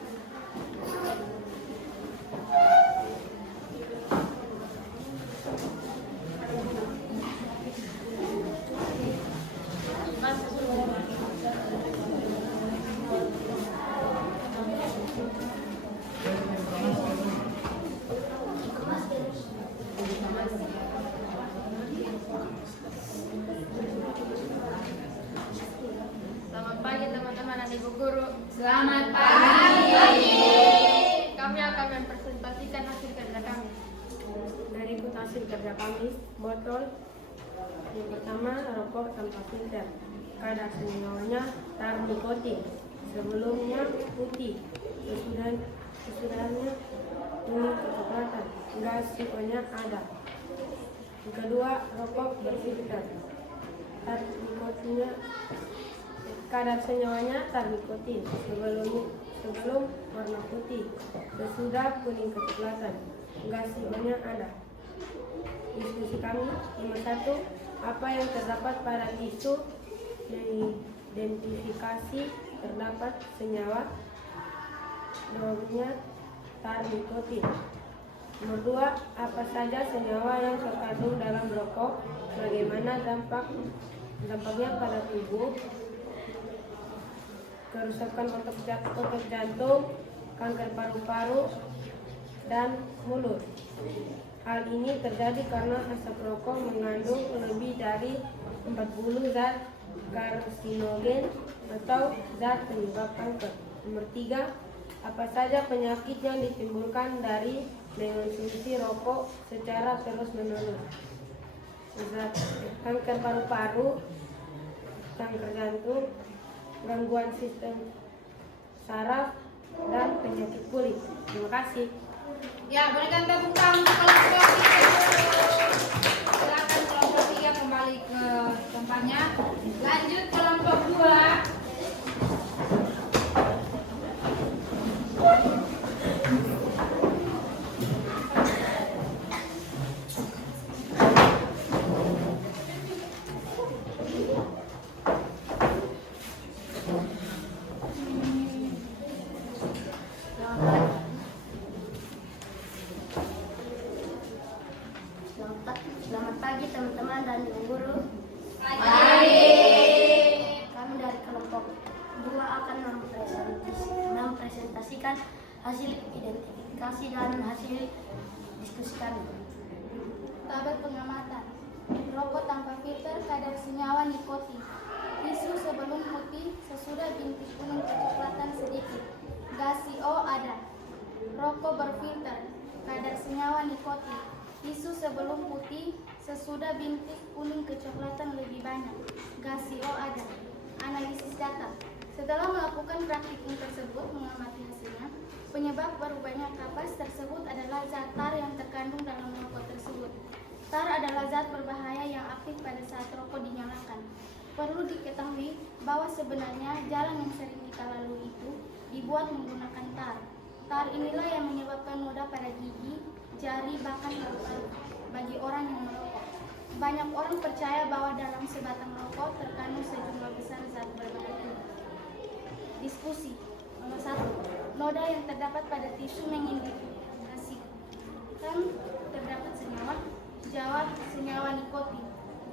Selamat pagi teman-teman dan ibu guru. Selamat pagi. Kami akan mempresentasikan hasil kerja kami. Dari ikut hasil kerja kami, botol yang pertama rokok tanpa filter, kadar senyawanya tar nikotin, sebelumnya putih, sesudahnya kuning kecoklatan, gas pokoknya ada. Yang kedua rokok berfilter, tar nikotinnya, kadar senyawanya tar nikotin, sebelum warna putih, sesudah kuning kecoklatan, gas pokoknya ada. Diskusi kami 51. Apa yang terdapat pada tisu yang identifikasi terdapat senyawa namanya tar nikotin. Nomor 2. Apa saja senyawa yang terkandung dalam rokok, bagaimana dampaknya pada tubuh, kerusakan otot jantung, kanker paru-paru, dan mulut. Hal ini terjadi karena asap rokok mengandung lebih dari 40 zat karsinogen atau zat penyebab kanker. Nomor 3. Apa saja penyakit yang ditimbulkan dari mengonsumsi rokok secara terus-menerus? Kanker paru-paru, kanker jantung, gangguan sistem saraf, dan penyakit kulit. Terima kasih. Ya, berikan tepuk tangan untuk kelompok 3. Silakan kelompok 3 kembali ke tempatnya. Lanjut kelompok 2. Selamat pagi teman-teman dan ibu guru. Kami dari kelompok 2 akan mempresentasikan hasil identifikasi dan hasil diskusi kami. Tabel pengamatan. Rokok tanpa filter, kadar senyawa nikotin. Tisu sebelum putih, sesudah bintik kuning kecoklatan sedikit. Gas CO ada. Rokok berfilter, kadar senyawa nikotin. Tisu sebelum putih, sesudah bintik kuning kecoklatan lebih banyak. Gas CO ada. Analisis data. Setelah melakukan praktikum tersebut mengamati hasilnya, penyebab berubahnya kapas tersebut adalah zat tar yang terkandung dalam rokok tersebut. Tar adalah zat berbahaya yang aktif pada saat rokok dinyalakan. Perlu diketahui bahwa sebenarnya jalan yang sering kita lalui itu dibuat menggunakan tar. Tar inilah yang menyebabkan noda pada gigi, jari, bahkan paru-paru bagi orang yang merokok. Banyak orang percaya bahwa dalam sebatang rokok terkandung sejumlah besar zat berbahaya. Diskusi. Nomor 1. Noda yang terdapat pada tisu mengindikasikan terdapat senyawa. Jawab, senyawa nikotin.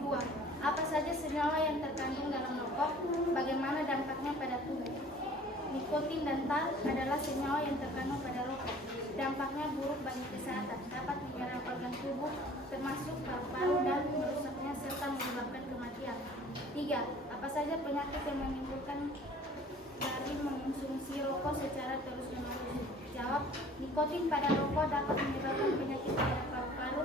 2. Apa saja senyawa yang terkandung dalam rokok? Bagaimana dampaknya pada tubuh? Nikotin dan tar adalah senyawa yang terkandung pada rokok. Dampaknya buruk bagi kesehatan, dapat menyerang organ tubuh termasuk paru-paru dan merusaknya serta menyebabkan kematian. 3. Apa saja penyakit yang menimbulkan dari mengonsumsi rokok secara terus-menerus? Jawab, nikotin pada rokok dapat menyebabkan penyakit pada paru-paru,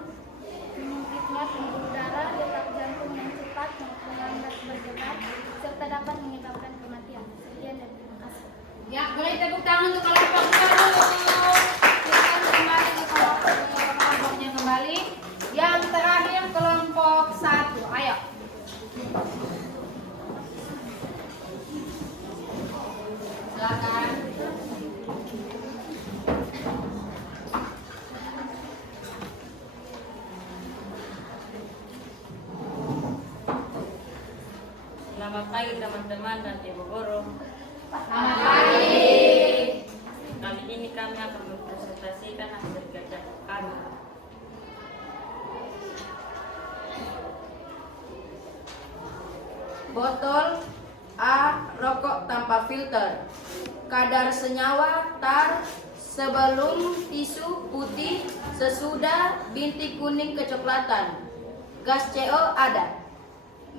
menyempitnya pembuluh darah, detak jantung yang cepat maupun lambat berdebar, serta dapat menyebabkan kematian. Sekian dan terima kasih. Ya, boleh tepuk tangan untuk kelompok baru. Silakan kembali ke kelompoknya kembali. Yang terakhir Silakan. Selamat pagi teman-teman dan ibu guru. Selamat pagi. Kali ini kami akan mempresentasikan hasil kerja kami. Botol A. Rokok tanpa filter. Kadar senyawa tar sebelum tisu putih, sesudah bintik kuning kecoklatan. Gas CO ada.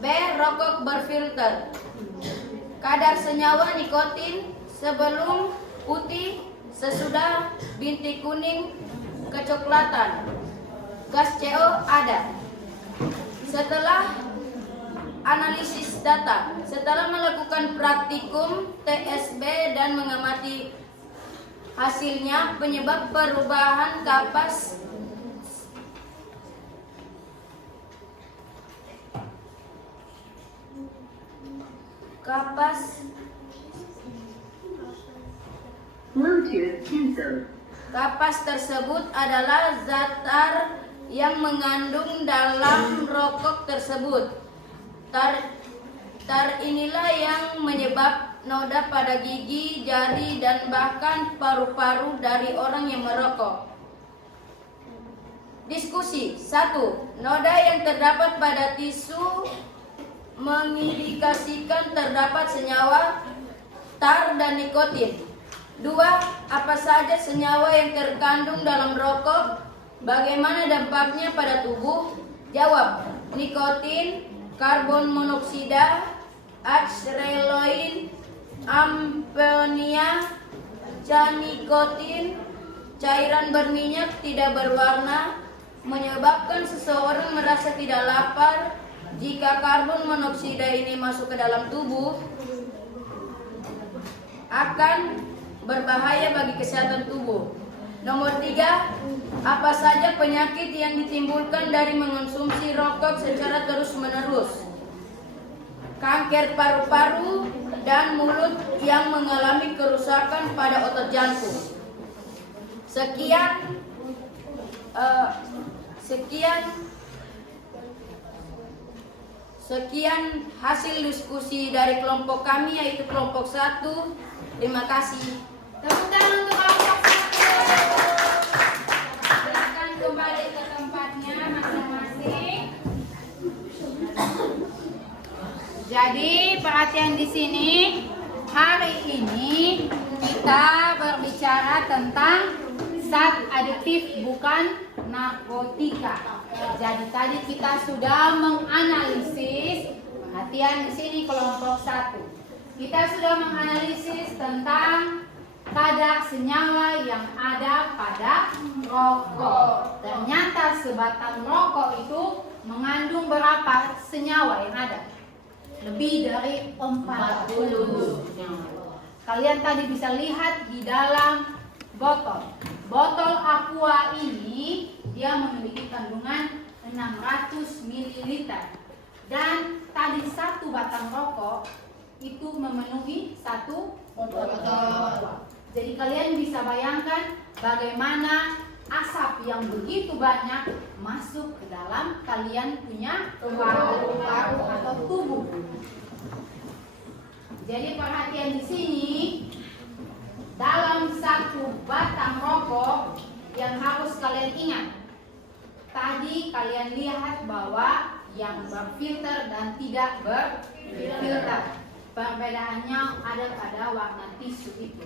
B. Rokok berfilter. Kadar senyawa nikotin sebelum putih, sesudah bintik kuning kecoklatan. Gas CO ada. Setelah analisis data, setelah melakukan praktikum TSB dan mengamati hasilnya, penyebab perubahan kapas kapas tersebut adalah zat tar yang mengandung dalam rokok tersebut. Tar inilah yang menyebab noda pada gigi, jari, dan bahkan paru-paru dari orang yang merokok. Diskusi 1. Noda yang terdapat pada tisu mengindikasikan terdapat senyawa tar dan nikotin. 2. Apa saja senyawa yang terkandung dalam rokok? Bagaimana dampaknya pada tubuh? Jawab. Nikotin, karbon monoksida, acetylcholine, amonia, canikotin, cairan berminyak tidak berwarna, menyebabkan seseorang merasa tidak lapar. Jika karbon monoksida ini masuk ke dalam tubuh, akan berbahaya bagi kesehatan tubuh. Nomor 3, apa saja penyakit yang ditimbulkan dari mengonsumsi rokok secara terus-menerus? Kanker paru-paru dan mulut yang mengalami kerusakan pada otot jantung. Sekian hasil diskusi dari kelompok kami, yaitu kelompok 1. Terima kasih. Tepuk tangan untuk kelompok 1. Silakan kembali ke tempatnya masing-masing. Jadi perhatian di sini, hari ini kita berbicara tentang zat adiktif bukan narkotika. Jadi tadi kita sudah menganalisis, perhatian di sini kelompok 1. Kita sudah menganalisis tentang kadar senyawa yang ada pada rokok. Ternyata sebatang rokok itu mengandung berapa senyawa yang ada? Lebih dari 40 senyawa. Kalian tadi bisa lihat di dalam botol. Botol aqua ini dia memiliki kandungan 600 ml. Dan tadi satu batang rokok itu memenuhi satu botol. Jadi kalian bisa bayangkan bagaimana asap yang begitu banyak masuk ke dalam kalian punya paru-paru atau tubuh. Jadi perhatian di sini, dalam satu batang rokok yang harus kalian ingat. Tadi kalian lihat bahwa yang berfilter dan tidak berfilter. Perbedaannya ada pada warna tisu itu.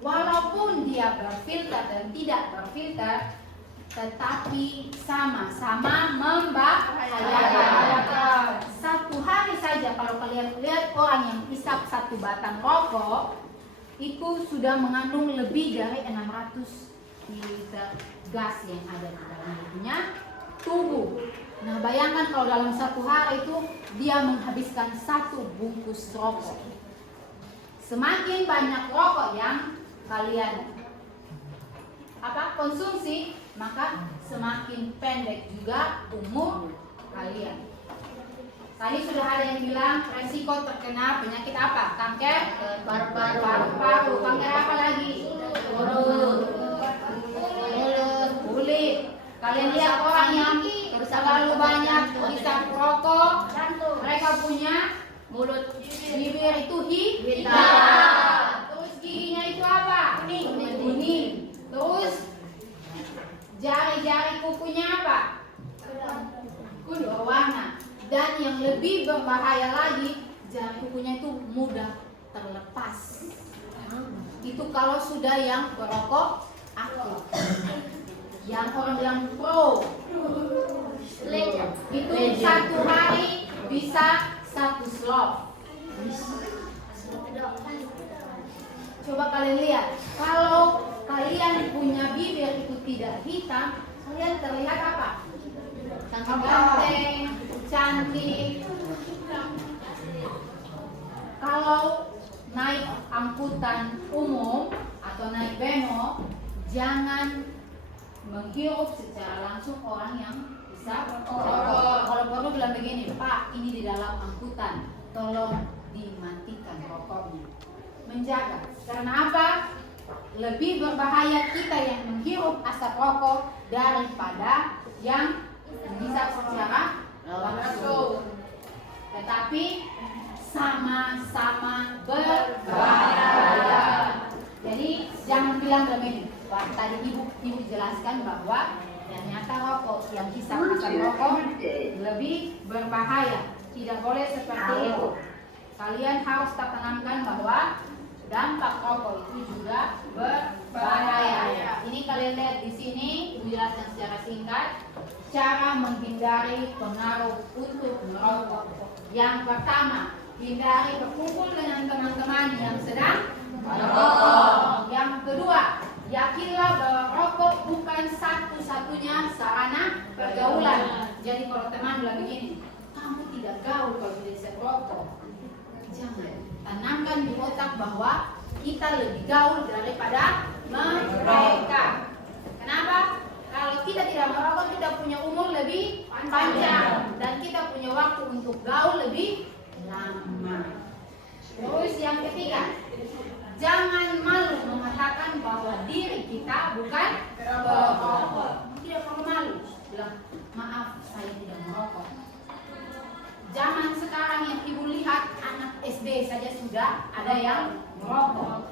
Walaupun dia berfilter dan tidak berfilter, tetapi sama-sama membahayakan. Satu hari saja kalau kalian lihat orang yang isap satu batang rokok, itu sudah mengandung lebih dari 600 ml gas yang ada di dalam tubuhnya tubuh. Nah, bayangkan kalau dalam satu hari itu dia menghabiskan satu bungkus rokok. Semakin banyak rokok yang kalian konsumsi, maka semakin pendek juga umur kalian. Tadi sudah ada yang bilang resiko terkena penyakit apa? Kanker paru-paru. Kanker apa lagi? Mulut, kulit. Kalian lihat orang yang terlalu banyak hisap rokok, mereka punya mulut bibir itu hitam. Terus giginya itu apa? Kuning. Terus jari-jari kukunya apa? Berwarna. Dan yang lebih berbahaya lagi, jari kukunya itu mudah terlepas. Itu kalau sudah yang perokok aktif. Yang orang bilang pro, itu 1 hari bisa 1 slop. Coba kalian lihat, kalau kalian punya bibir itu tidak hitam, kalian terlihat apa? Ganteng, cantik. Kalau naik angkutan umum atau naik bemo, jangan menghirup secara langsung orang yang bisa merokok. Kalau perlu bilang begini, Pak, ini di dalam angkutan, tolong dimatikan rokoknya. Menjaga. Karena apa? Lebih berbahaya kita yang menghirup asap rokok daripada yang menghisap secara langsung. Tetapi sama-sama berbahaya. Jadi jangan bilang begini. Wah, tadi ibu jelaskan bahwa ternyata rokok yang hisap asap rokok lebih berbahaya. Tidak boleh seperti itu. Kalian harus tanamkan bahwa dampak rokok itu juga berbahaya. Ini kalian lihat di sini, ibu jelaskan secara singkat cara menghindari pengaruh untuk merokok. Yang pertama, hindari berkumpul dengan teman-teman yang sedang merokok. Yang kedua, yakinlah bahwa rokok bukan satu-satunya sarana pergaulan. Jadi kalau teman bilang begini, kamu tidak gaul kalau tidak bisa merokok. Jangan. Tanamkan di otak bahwa kita lebih gaul daripada mereka. Kenapa? Kalau kita tidak merokok, kita punya umur lebih panjang dan kita punya waktu untuk gaul lebih lama. Terus yang ketiga, jangan malu mengatakan bahwa diri kita bukan perokok. Tidak perlu malu. Bilang, maaf, saya tidak merokok. Zaman sekarang yang ibu lihat, anak SD saja sudah ada yang merokok.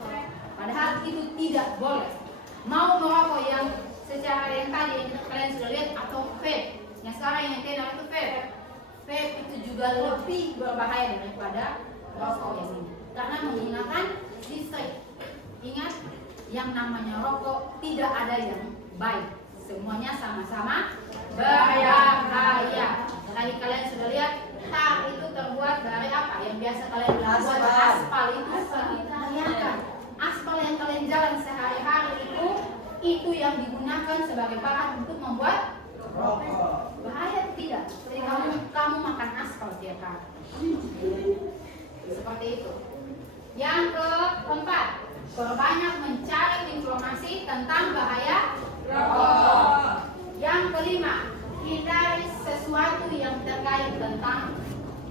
Padahal itu tidak boleh. Mau merokok yang secara yang tadi yang kalian sudah lihat atau vape. Yang sekarang yang kenal itu vape. Vape itu juga lebih berbahaya daripada rokok yang ini. Karena menggunakan listrik. Ingat, yang namanya rokok tidak ada yang baik. Semuanya sama-sama berbahaya. Tadi kalian sudah lihat, tar itu terbuat dari apa? Yang biasa kalian bilang buat aspal itu. Bayangkan, aspal yang kalian jalan sehari-hari itu yang digunakan sebagai bahan untuk membuat rokok. Bahaya tidak? Jadi kamu makan aspal tiap hari. Seperti itu. Yang keempat, perbanyak mencari informasi tentang bahaya rokok. Yang kelima, hindari sesuatu yang terkait tentang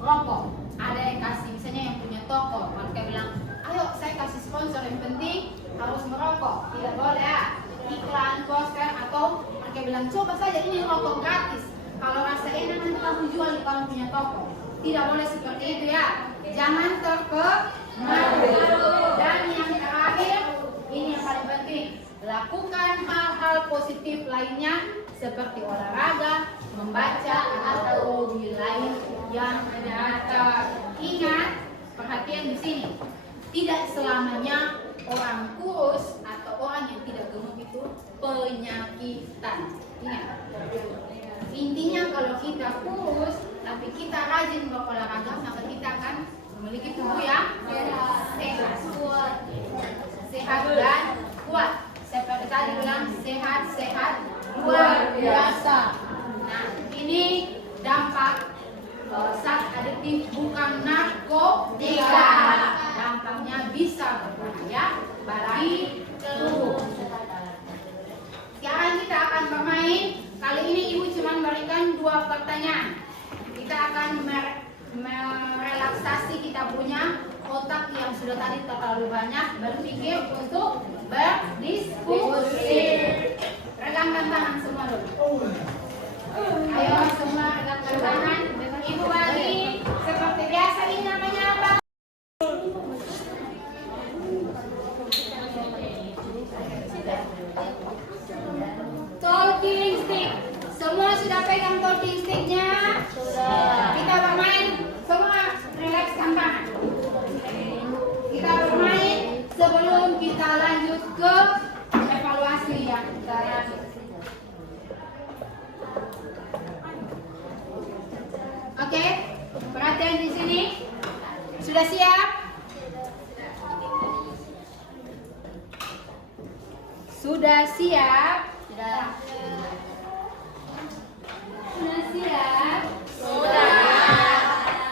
rokok. Ada yang kasih, misalnya yang punya toko, mereka bilang, ayo saya kasih sponsor, yang penting harus merokok. Tidak boleh ya. Iklan, poster, atau mereka bilang, coba saja ini rokok gratis. Kalau rasa enak nanti kamu jual di kamu punya toko. Tidak boleh seperti itu ya. Jangan terpengaruh. Dan yang terakhir, ini yang paling penting, lakukan hal-hal positif lainnya seperti olahraga, membaca, atau hobi lain yang nyata. Ingat, perhatian di sini, tidak selamanya orang kurus atau orang yang tidak gemuk itu penyakitan. Ingat, intinya kalau kita kurus tapi kita rajin berolahraga, maka kita akan memiliki tubuh yang sehat dan kuat. Seperti tadi bilang, sehat luar biasa. Nah, ini dampak zat adiktif bukan narkotika. Dampaknya bisa berbahaya bagi tubuh. Sekarang kita akan bermain. Kali ini ibu cuma berikan 2 pertanyaan. Kita akan merelaksasi kita punya otak yang sudah tadi terlalu banyak berpikir untuk berdiskusi. Regangkan tangan semua dulu. Ayo semua regangkan tangan. Ibu bagi seperti biasa, ini namanya apa? Talking stick. Semua sudah pegang talking sticknya? Sudah. Kita bermain. Semua relakskan tangan. Kita bermain sebelum kita lanjut ke evaluasi yang terakhir. Oke, perhatian di sini. Sudah siap? Sudah siap? Sudah. Sudah siap? Sudah.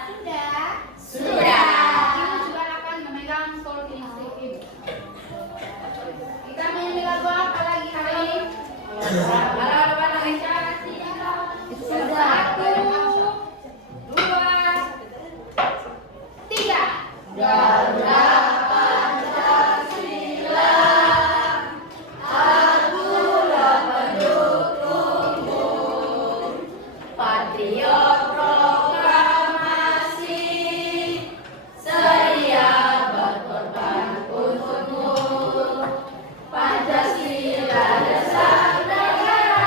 Sudah. Sudah. Ibu juga akan memegang talking stick ibu. Kita menyanyi lagu apa lagi hari ini? Lagu apa lagi? Sudah. 1, 2, 3. Garuda Pancasila, akulah pendukungmu, patriot proklamasi, sedia berkorban untukmu, Pancasila dasar negara.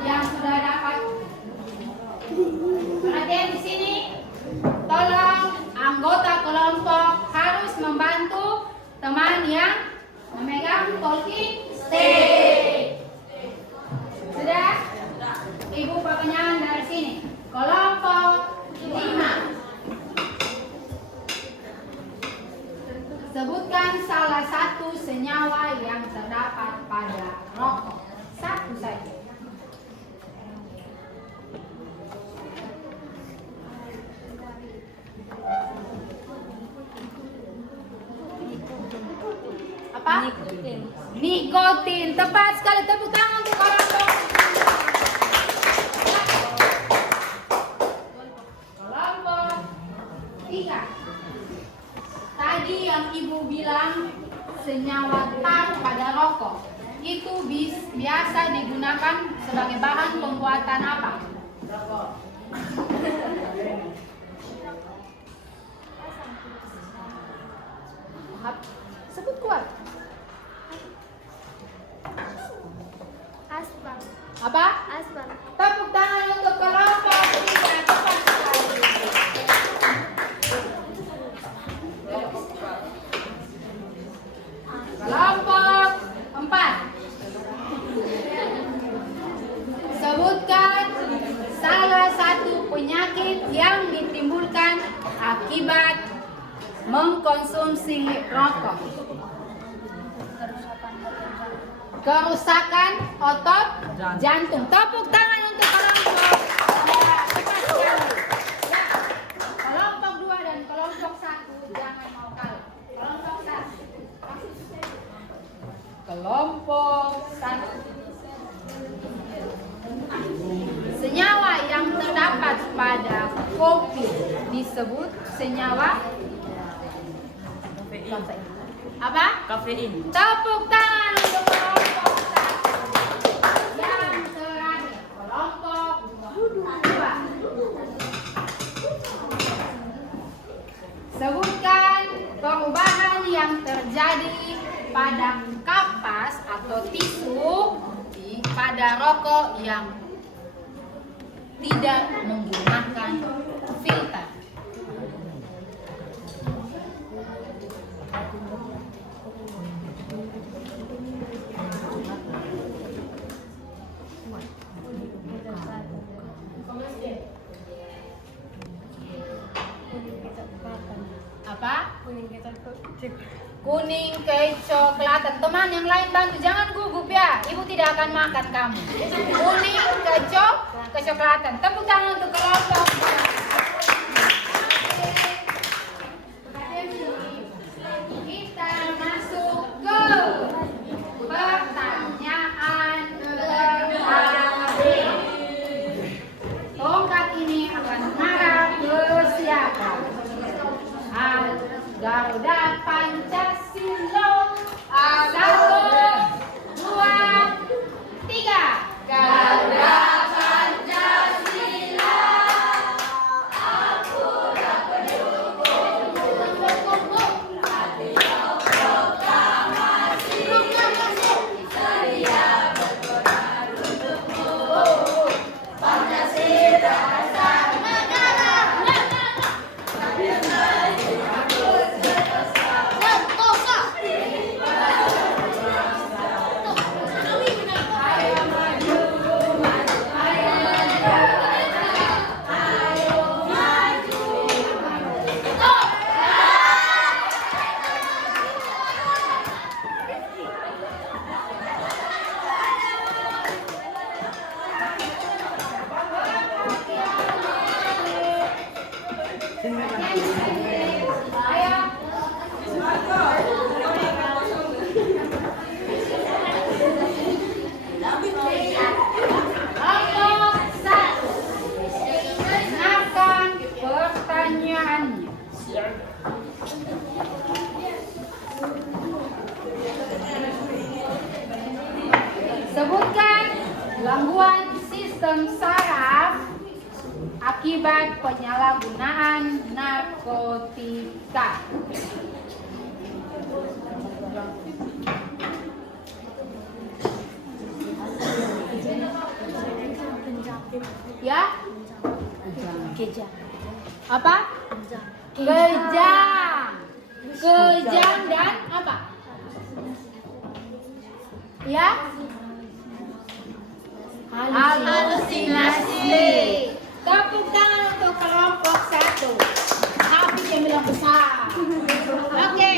Yang sudah dapat perhatian di sini, tolong anggota kelompok harus membantu teman yang memegang talking stick. Sudah? Ibu pertanyaan dari sini. Kelompok 5. Sebutkan salah satu senyawa yang terdapat pada rokok. Satu saja. Apa? Nikotin. Tepat sekali, tepuk tangan untuk kelompok. Kelompok 3. Tadi yang ibu bilang senyawa tar pada rokok itu biasa digunakan sebagai bahan pembuatan apa? Rokok. Sebut kuat. Aspal. Apa? Aspal. Tepuk tangan untuk kelompok 3. Tepat sekali. Kelompok 4. Sebutkan salah satu penyakit yang ditimbulkan akibat mengkonsumsi rokok. Kerusakan otot jantung. Tepuk tangan untuk kelompok. Ya, tepat sekali. Ya. Kelompok 2 dan kelompok 1 jangan mau kalah. Kelompok 1. Kelompok 1. Senyawa yang terdapat pada kopi disebut senyawa Kafein. apa? Kafein. Tepuk tangan untuk kelompok 1. Yang terakhir, kelompok 2. Sebutkan perubahan yang terjadi pada kapas atau tisu pada rokok yang tidak menggunakan filter. Apa? Kuning kecoklatan. Teman yang lain bantu, jangan gugup ya. Ibu tidak akan makan kamu. Kuning kecoklatan. Tepuk tangan untuk kelompok. Kita masuk ke pertanyaan terakhir. Tongkat ini akan mengarah ke siapa? Garuda Pancasila. 1, 2, 3. Garuda Pancasila. Aku tak pendukung Patriot proklamasi. Sedia berkorban untukmu. Pancasila dasar negara. Sebutkan gangguan sistem saraf akibat penyalahgunaan narkotika. Ya? Kejang. Apa? Kejang. Kejang dan apa? Ya? Halusinasi. Tepuk tangan untuk kelompok 1. Habis yang bilang besar. Oke,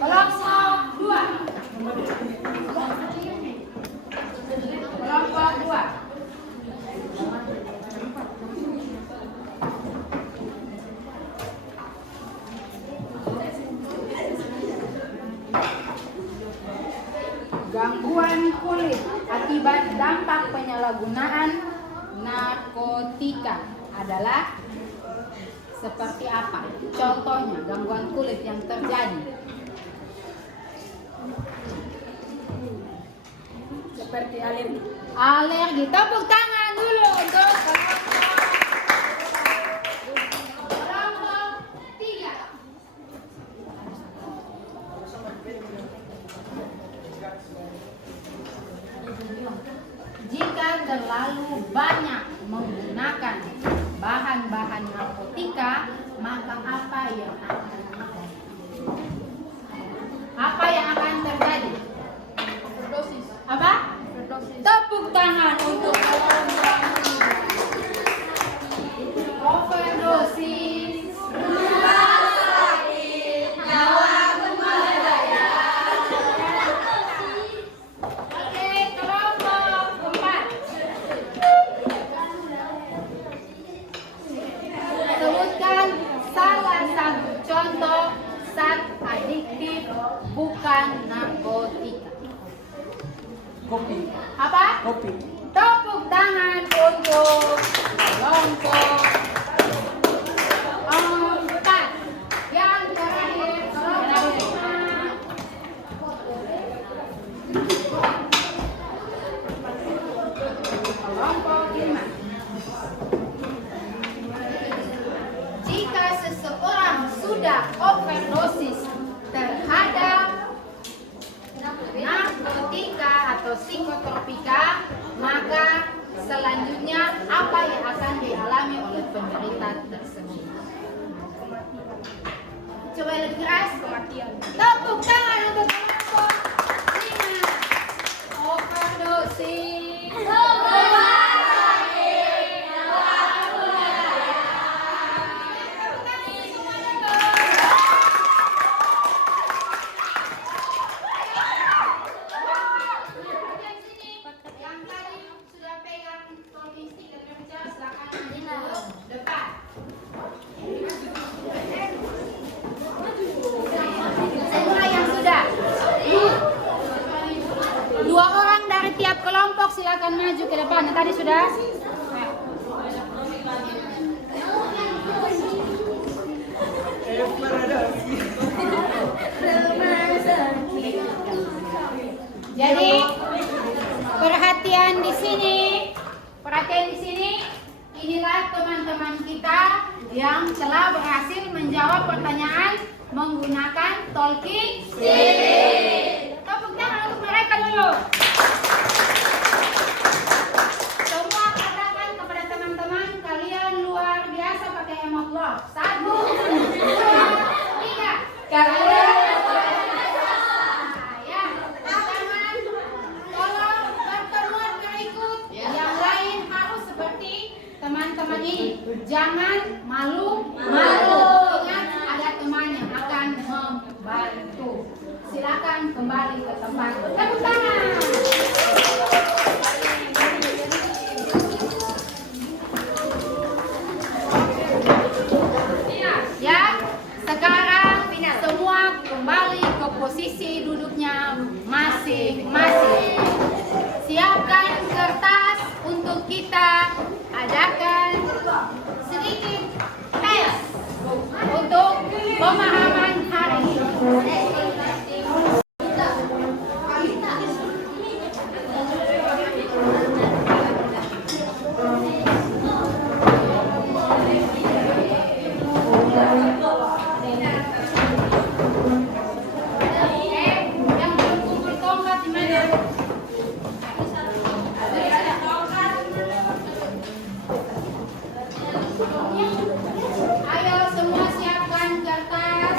kelompok 2. Kelompok 2. Gangguan kulit akibat dampak penyalahgunaan narkotika adalah seperti apa? Contohnya gangguan kulit yang terjadi. Seperti alergi. Alergi. Tepuk tangan dulu untuk kelompok 3. Jika terlalu banyak menggunakan bahan-bahan narkotika, maka apa yang akan terjadi? Apa? Tepuk tangan untuk kelompok overdosis. Oke, kelompok 4. Sebutkan salah satu contoh zat adiktif bukan narkotika. Kopi. Apa? Kopi. Tepuk tangan untuk kelompok 4. Yang terakhir kelompok 5. Kelompok 5. Jika seseorang sudah overdosis terhadap narkotika atau psikotropika, maka selanjutnya apa yang akan dia Coba lebih keras. Kematian. Tepuk tangan untuk kelompok 5. Overdosis. Yang tadi sudah pegang talking stick dan berbicara, silakan maju ke depan. Semua yang sudah. 2 orang dari tiap kelompok silakan maju ke depan. Yang tadi sudah. Jadi perhatian di sini. Inilah teman-teman kita yang telah berhasil menjawab pertanyaan menggunakan talking stick. Tepuk tangan untuk mereka dulu. Semua katakan kepada teman-teman kalian luar biasa pakai emot love. 1, 2, 3. Kalian luar biasa. Ya, teman-teman, tolong pertemuan berikut yang lain harus seperti teman-teman ini. Jangan malu-malu. Ingat ada teman yang akan membantu. Silakan kembali ke tempat. Tepuk tangan. Ya, sekarang semua kembali ke posisi duduknya masing-masing. Siapkan kertas untuk kita adakan sedikit tes untuk pemahaman hari ini. Yang belum kumpul tongkat di mana? Ayo semua siapkan kertas.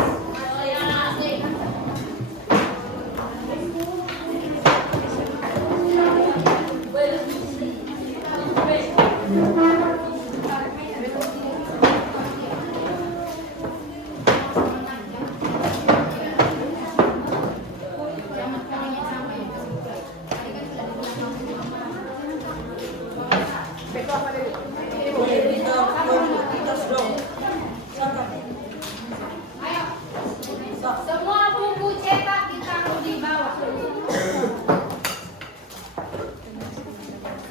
Ayo, semua buku cetak ditaruh di bawah.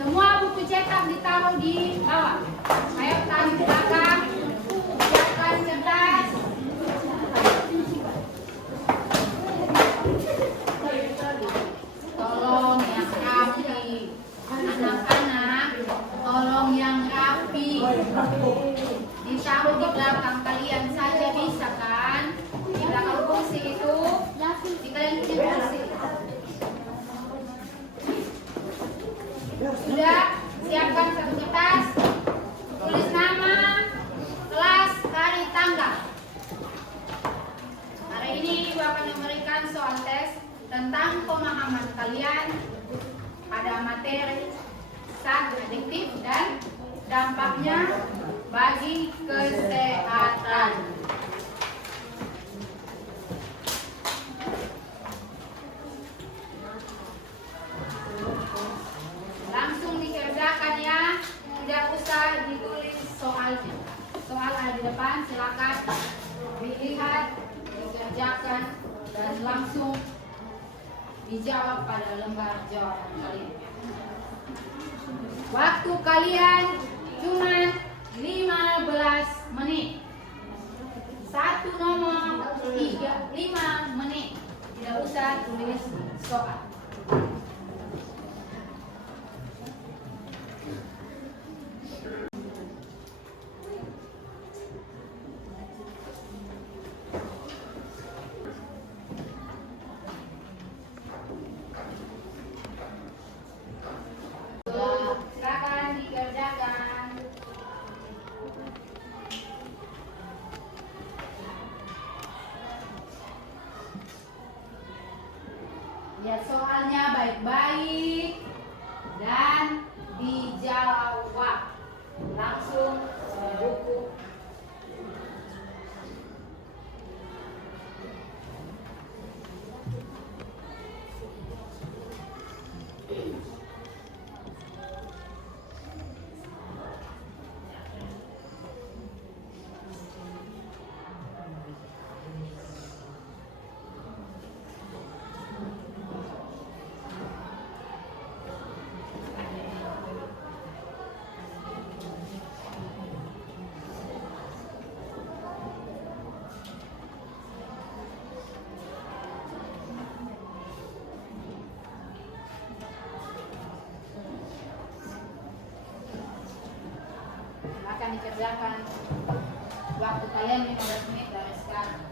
Semua buku cetak ditaruh di bawah. Ayo tarik ke belakang. Siapkan kertas. Tolong yang rapi. Anak-anak, tolong yang rapi. Ditaruh di belakang kalian saja bisa kan? Di belakang kursi itu, di kalian punya kursi. Sudah, siapkan satu kertas. Tulis nama, kelas, hari, tanggal. Hari ini Ibu akan memberikan soal tes tentang pemahaman kalian pada materi zat adiktif dan dampaknya bagi kesehatan. Langsung dikerjakan ya, tidak usah ditulis soalnya. Soal ada di depan, silakan dilihat, dikerjakan, dan langsung dijawab pada lembar jawaban kalian. Waktu kalian cuma 15 menit. Satu nomor 5 menit. Tidak usah tulis soal. Silakan dikerjakan. baik dan dijawab. Langsung buku. Akan dikerjakan. Waktu kalian 15 menit dari sekarang.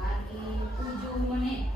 Lagi 7 menit.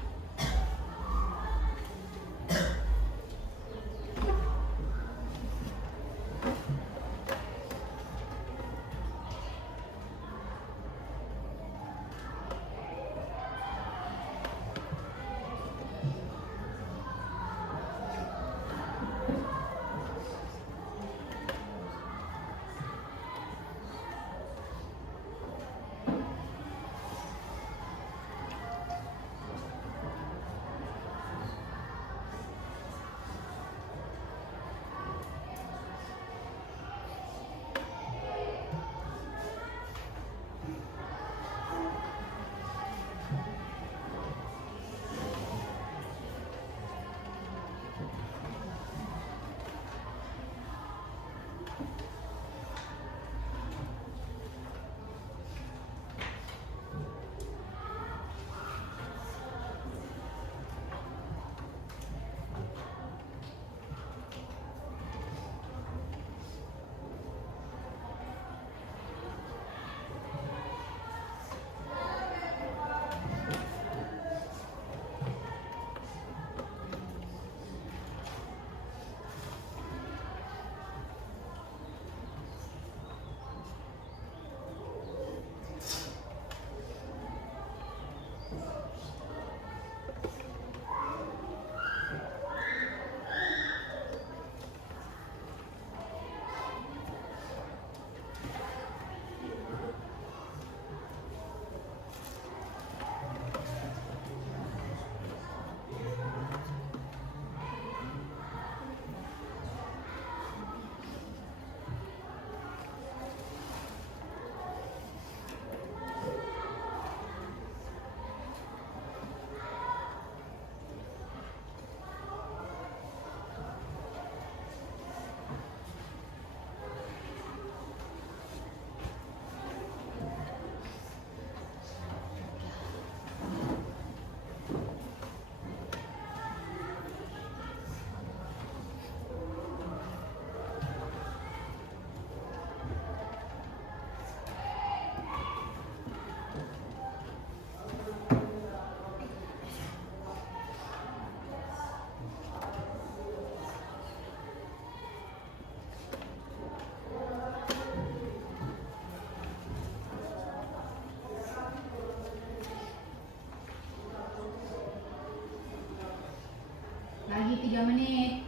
Lagi 3 menit.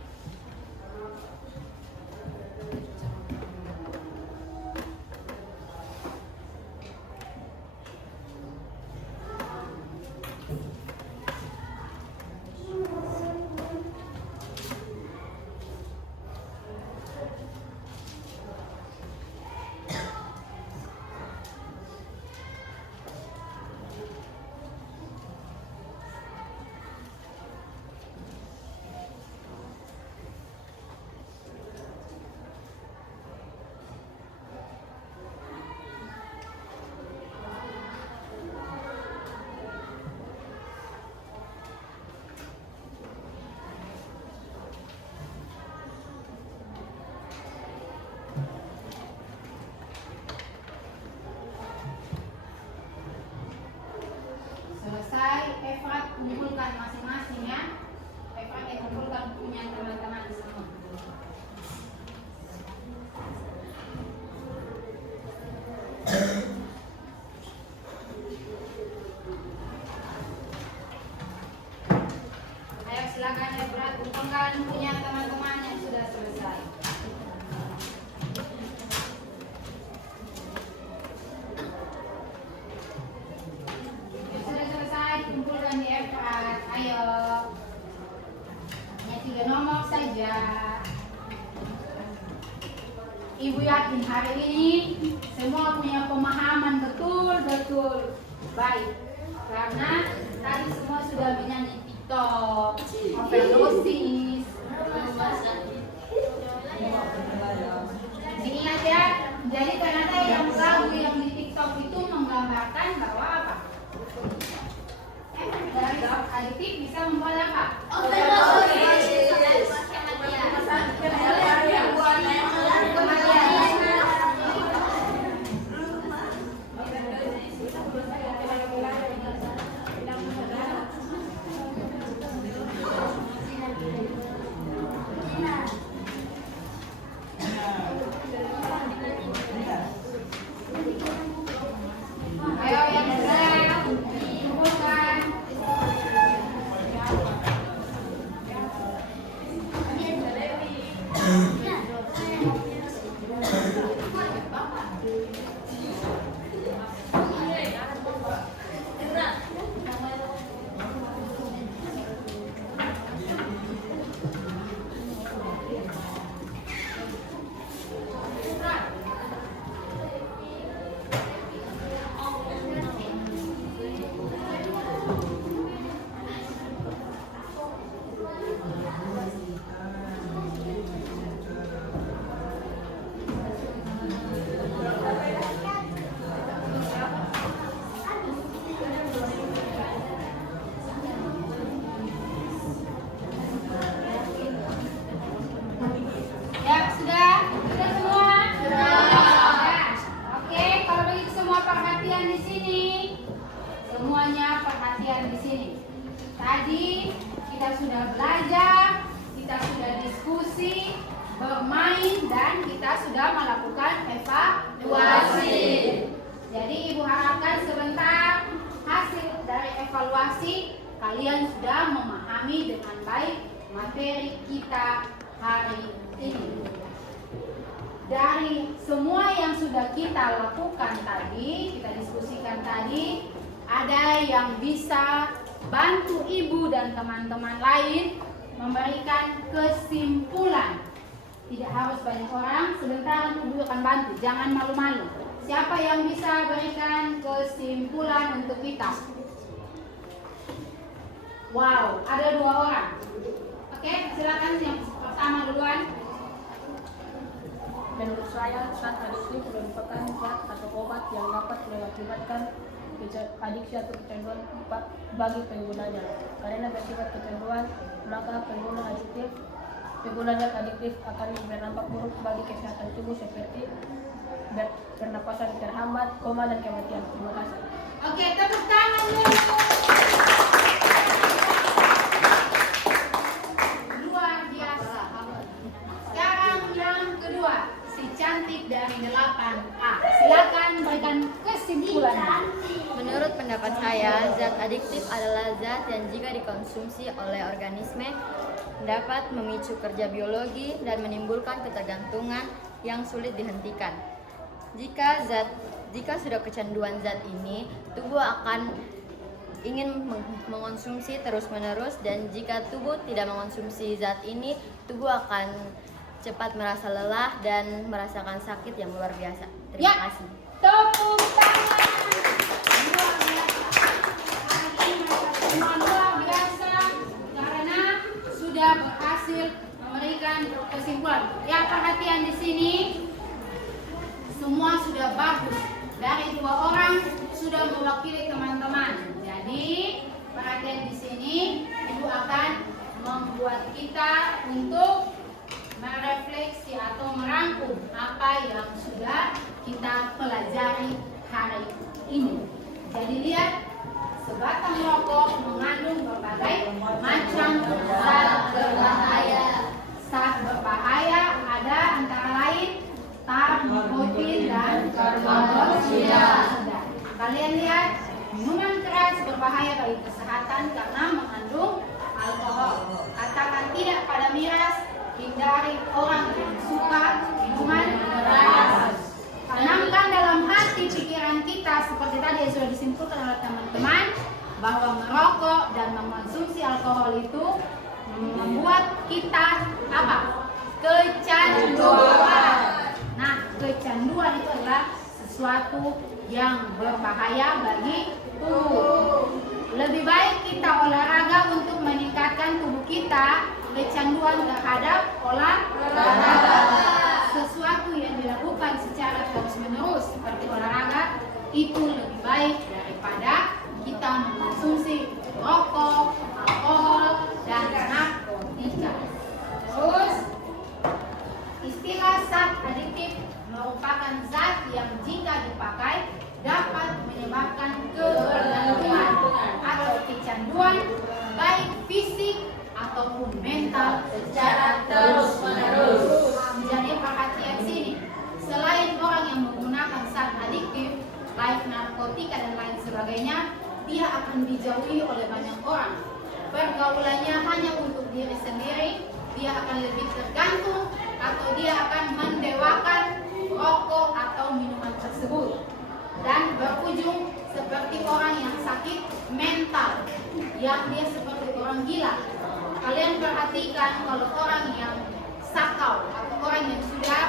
kumpulkan masing-masing ya. Pakai kumpulkan punya teman-teman semua. Ayo silakan Efra kumpulkan punya teman-teman yang sudah selesai. Sudah selesai kumpulkan di Efra. Ayo. Hanya 3 nomor saja. Ibu yakin hari ini semua punya pemahaman betul-betul baik. Karena tadi semua sudah menyanyi TikTok, overdosis. Diingat ya, jadi ternyata yang lagu yang di TikTok itu menggambarkan bahwa apa? Dari adiktif bisa membuat apa? Ayo yang sudah kumpulkan. Ya, sudah? Sudah semua? Sudah. Oke, kalau begitu semua perhatian di sini. Semuanya perhatian di sini. Tadi kita sudah belajar, kita sudah diskusi, bermain, dan kita sudah melakukan evaluasi. Jadi Ibu harapkan sebentar hasil dari evaluasi kalian sudah memahami dengan baik materi kita hari ini. Dari semua yang sudah kita lakukan tadi, kita diskusikan tadi, ada yang bisa bantu ibu dan teman-teman lain memberikan kesimpulan. Tidak harus banyak orang, sebentar ibu akan bantu, jangan malu-malu. Siapa yang bisa berikan kesimpulan untuk kita? Wow, ada 2 orang. Oke, silakan yang pertama duluan. Menurut saya, zat adiktif merupakan zat atau obat yang dapat mengakibatkan adiksi atau kecanduan bagi penggunanya. Karena bersifat kecanduan, maka pengguna zat adiktif akan berdampak buruk bagi kesehatan tubuh seperti pernapasan terhambat, koma, dan kematian. Terima kasih. Oke, tepuk tangan dulu. Luar biasa. Sekarang yang kedua, si cantik dari 8A. Silakan berikan kesimpulan. Menurut pendapat saya, zat adiktif adalah zat yang jika dikonsumsi oleh organisme dapat memicu kerja biologi dan menimbulkan ketergantungan yang sulit dihentikan. Jika sudah kecanduan zat ini, tubuh akan ingin mengonsumsi terus-menerus, dan jika tubuh tidak mengonsumsi zat ini, tubuh akan cepat merasa lelah dan merasakan sakit yang luar biasa. Terima kasih. Tepuk tangan. Luar biasa. Hari ini mereka semua luar biasa karena sudah berhasil memberikan kesimpulan. Ya, perhatian di sini semua sudah bagus. Dari 2 orang sudah mewakili teman-teman. Jadi perhatian di sini Ibu akan membuat kita untuk merefleksi atau merangkum apa yang sudah kita pelajari. batang rokok mengandung berbagai macam zat berbahaya. Zat berbahaya ada antara lain tar, nikotin, dan karbon dioksida. Kalian lihat, minuman keras berbahaya bagi kesehatan karena mengandung alkohol. Katakan tidak pada miras, hindari orang yang suka minuman keras. Tanamkan dalam hati pikiran kita seperti tadi yang sudah disimpulkan oleh teman-teman, bahwa merokok dan mengkonsumsi alkohol itu membuat kita apa? Kecanduan. Nah, kecanduan itu adalah sesuatu yang berbahaya bagi tubuh. Lebih baik kita olahraga untuk meningkatkan tubuh kita. Kecanduan terhadap olahraga, sesuatu yang dilakukan secara terus-menerus seperti olahraga, itu lebih baik daripada kita mengkonsumsi rokok, alkohol, dan narkotika. Terus, istilah zat adiktif merupakan zat yang jika dipakai dapat menyebabkan ketergantungan atau kecanduan baik fisik ataupun mental secara terus-menerus. Jadi perhatian sini, selain orang yang menggunakan zat adiktif baik narkotika dan lain sebagainya, dia akan dijauhi oleh banyak orang. Pergaulannya hanya untuk diri sendiri, dia akan lebih tergantung atau dia akan mendewakan rokok atau minuman tersebut dan berujung seperti orang yang sakit mental, yang dia seperti orang gila. Kalian perhatikan kalau orang yang sakau atau orang yang sudah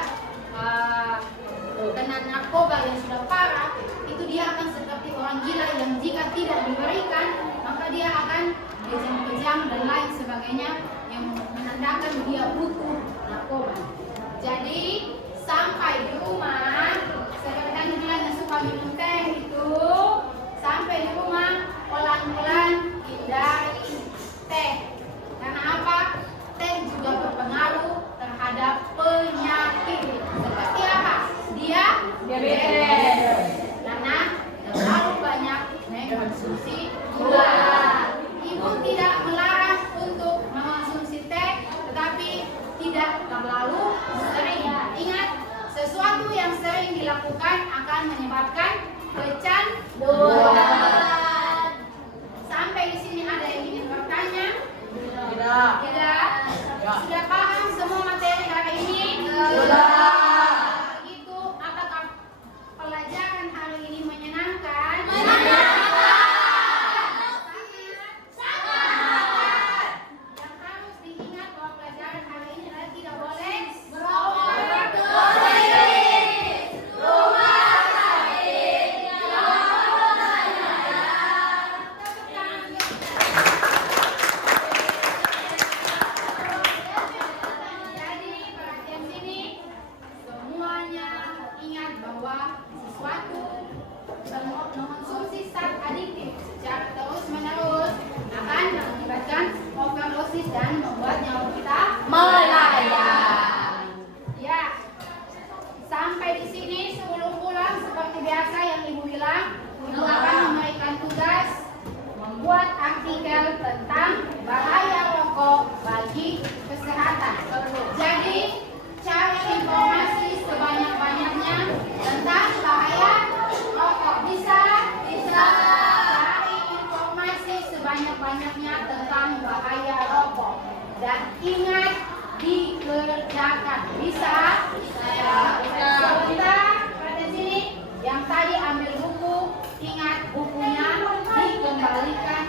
kena narkoba yang sudah parah, itu dia akan seperti orang gila yang jika tidak diberikan maka dia akan kejam-kejam dan lain sebagainya yang menandakan dia butuh narkoba. Jadi sampai di rumah, seperti yang bilang yang suka minum teh itu, sampai di rumah pelan-pelan hindari teh. Karena apa? Teh juga berpengaruh terhadap penyakit. Seperti apa? Dia diabetes. Karena terlalu banyak mengkonsumsi gula. Ibu tidak melarang untuk mengkonsumsi teh, tetapi tidak terlalu sering. Ingat, sesuatu yang sering dilakukan akan menyebabkan kecanduan. Sampai di sini ada yang ingin bertanya? Tidak. Tidak. Sudah paham semua materi hari ini? Sudah. Itu apakah pelajaran hari ini menyenangkan? Menyenangkan. Sangat. Yang harus diingat bahwa pelajaran hari ini adalah tidak boleh merokok. Mengkonsumsi zat adiktif secara terus-menerus akan mengakibatkan overdosis dan membuat nyawa kita melayang. Ya, sampai di sini sebelum pulang seperti biasa yang ibu bilang, ibu akan memberikan tugas membuat artikel tentang bahaya rokok bagi kesehatan. Jadi cari informasi sebanyak-banyaknya tentang bahaya rokok. Bisa cari informasi sebanyak-banyaknya tentang bahaya rokok dan ingat dikerjakan. Bisa. Sebentar pada sini yang tadi ambil buku, ingat bukunya dikembalikan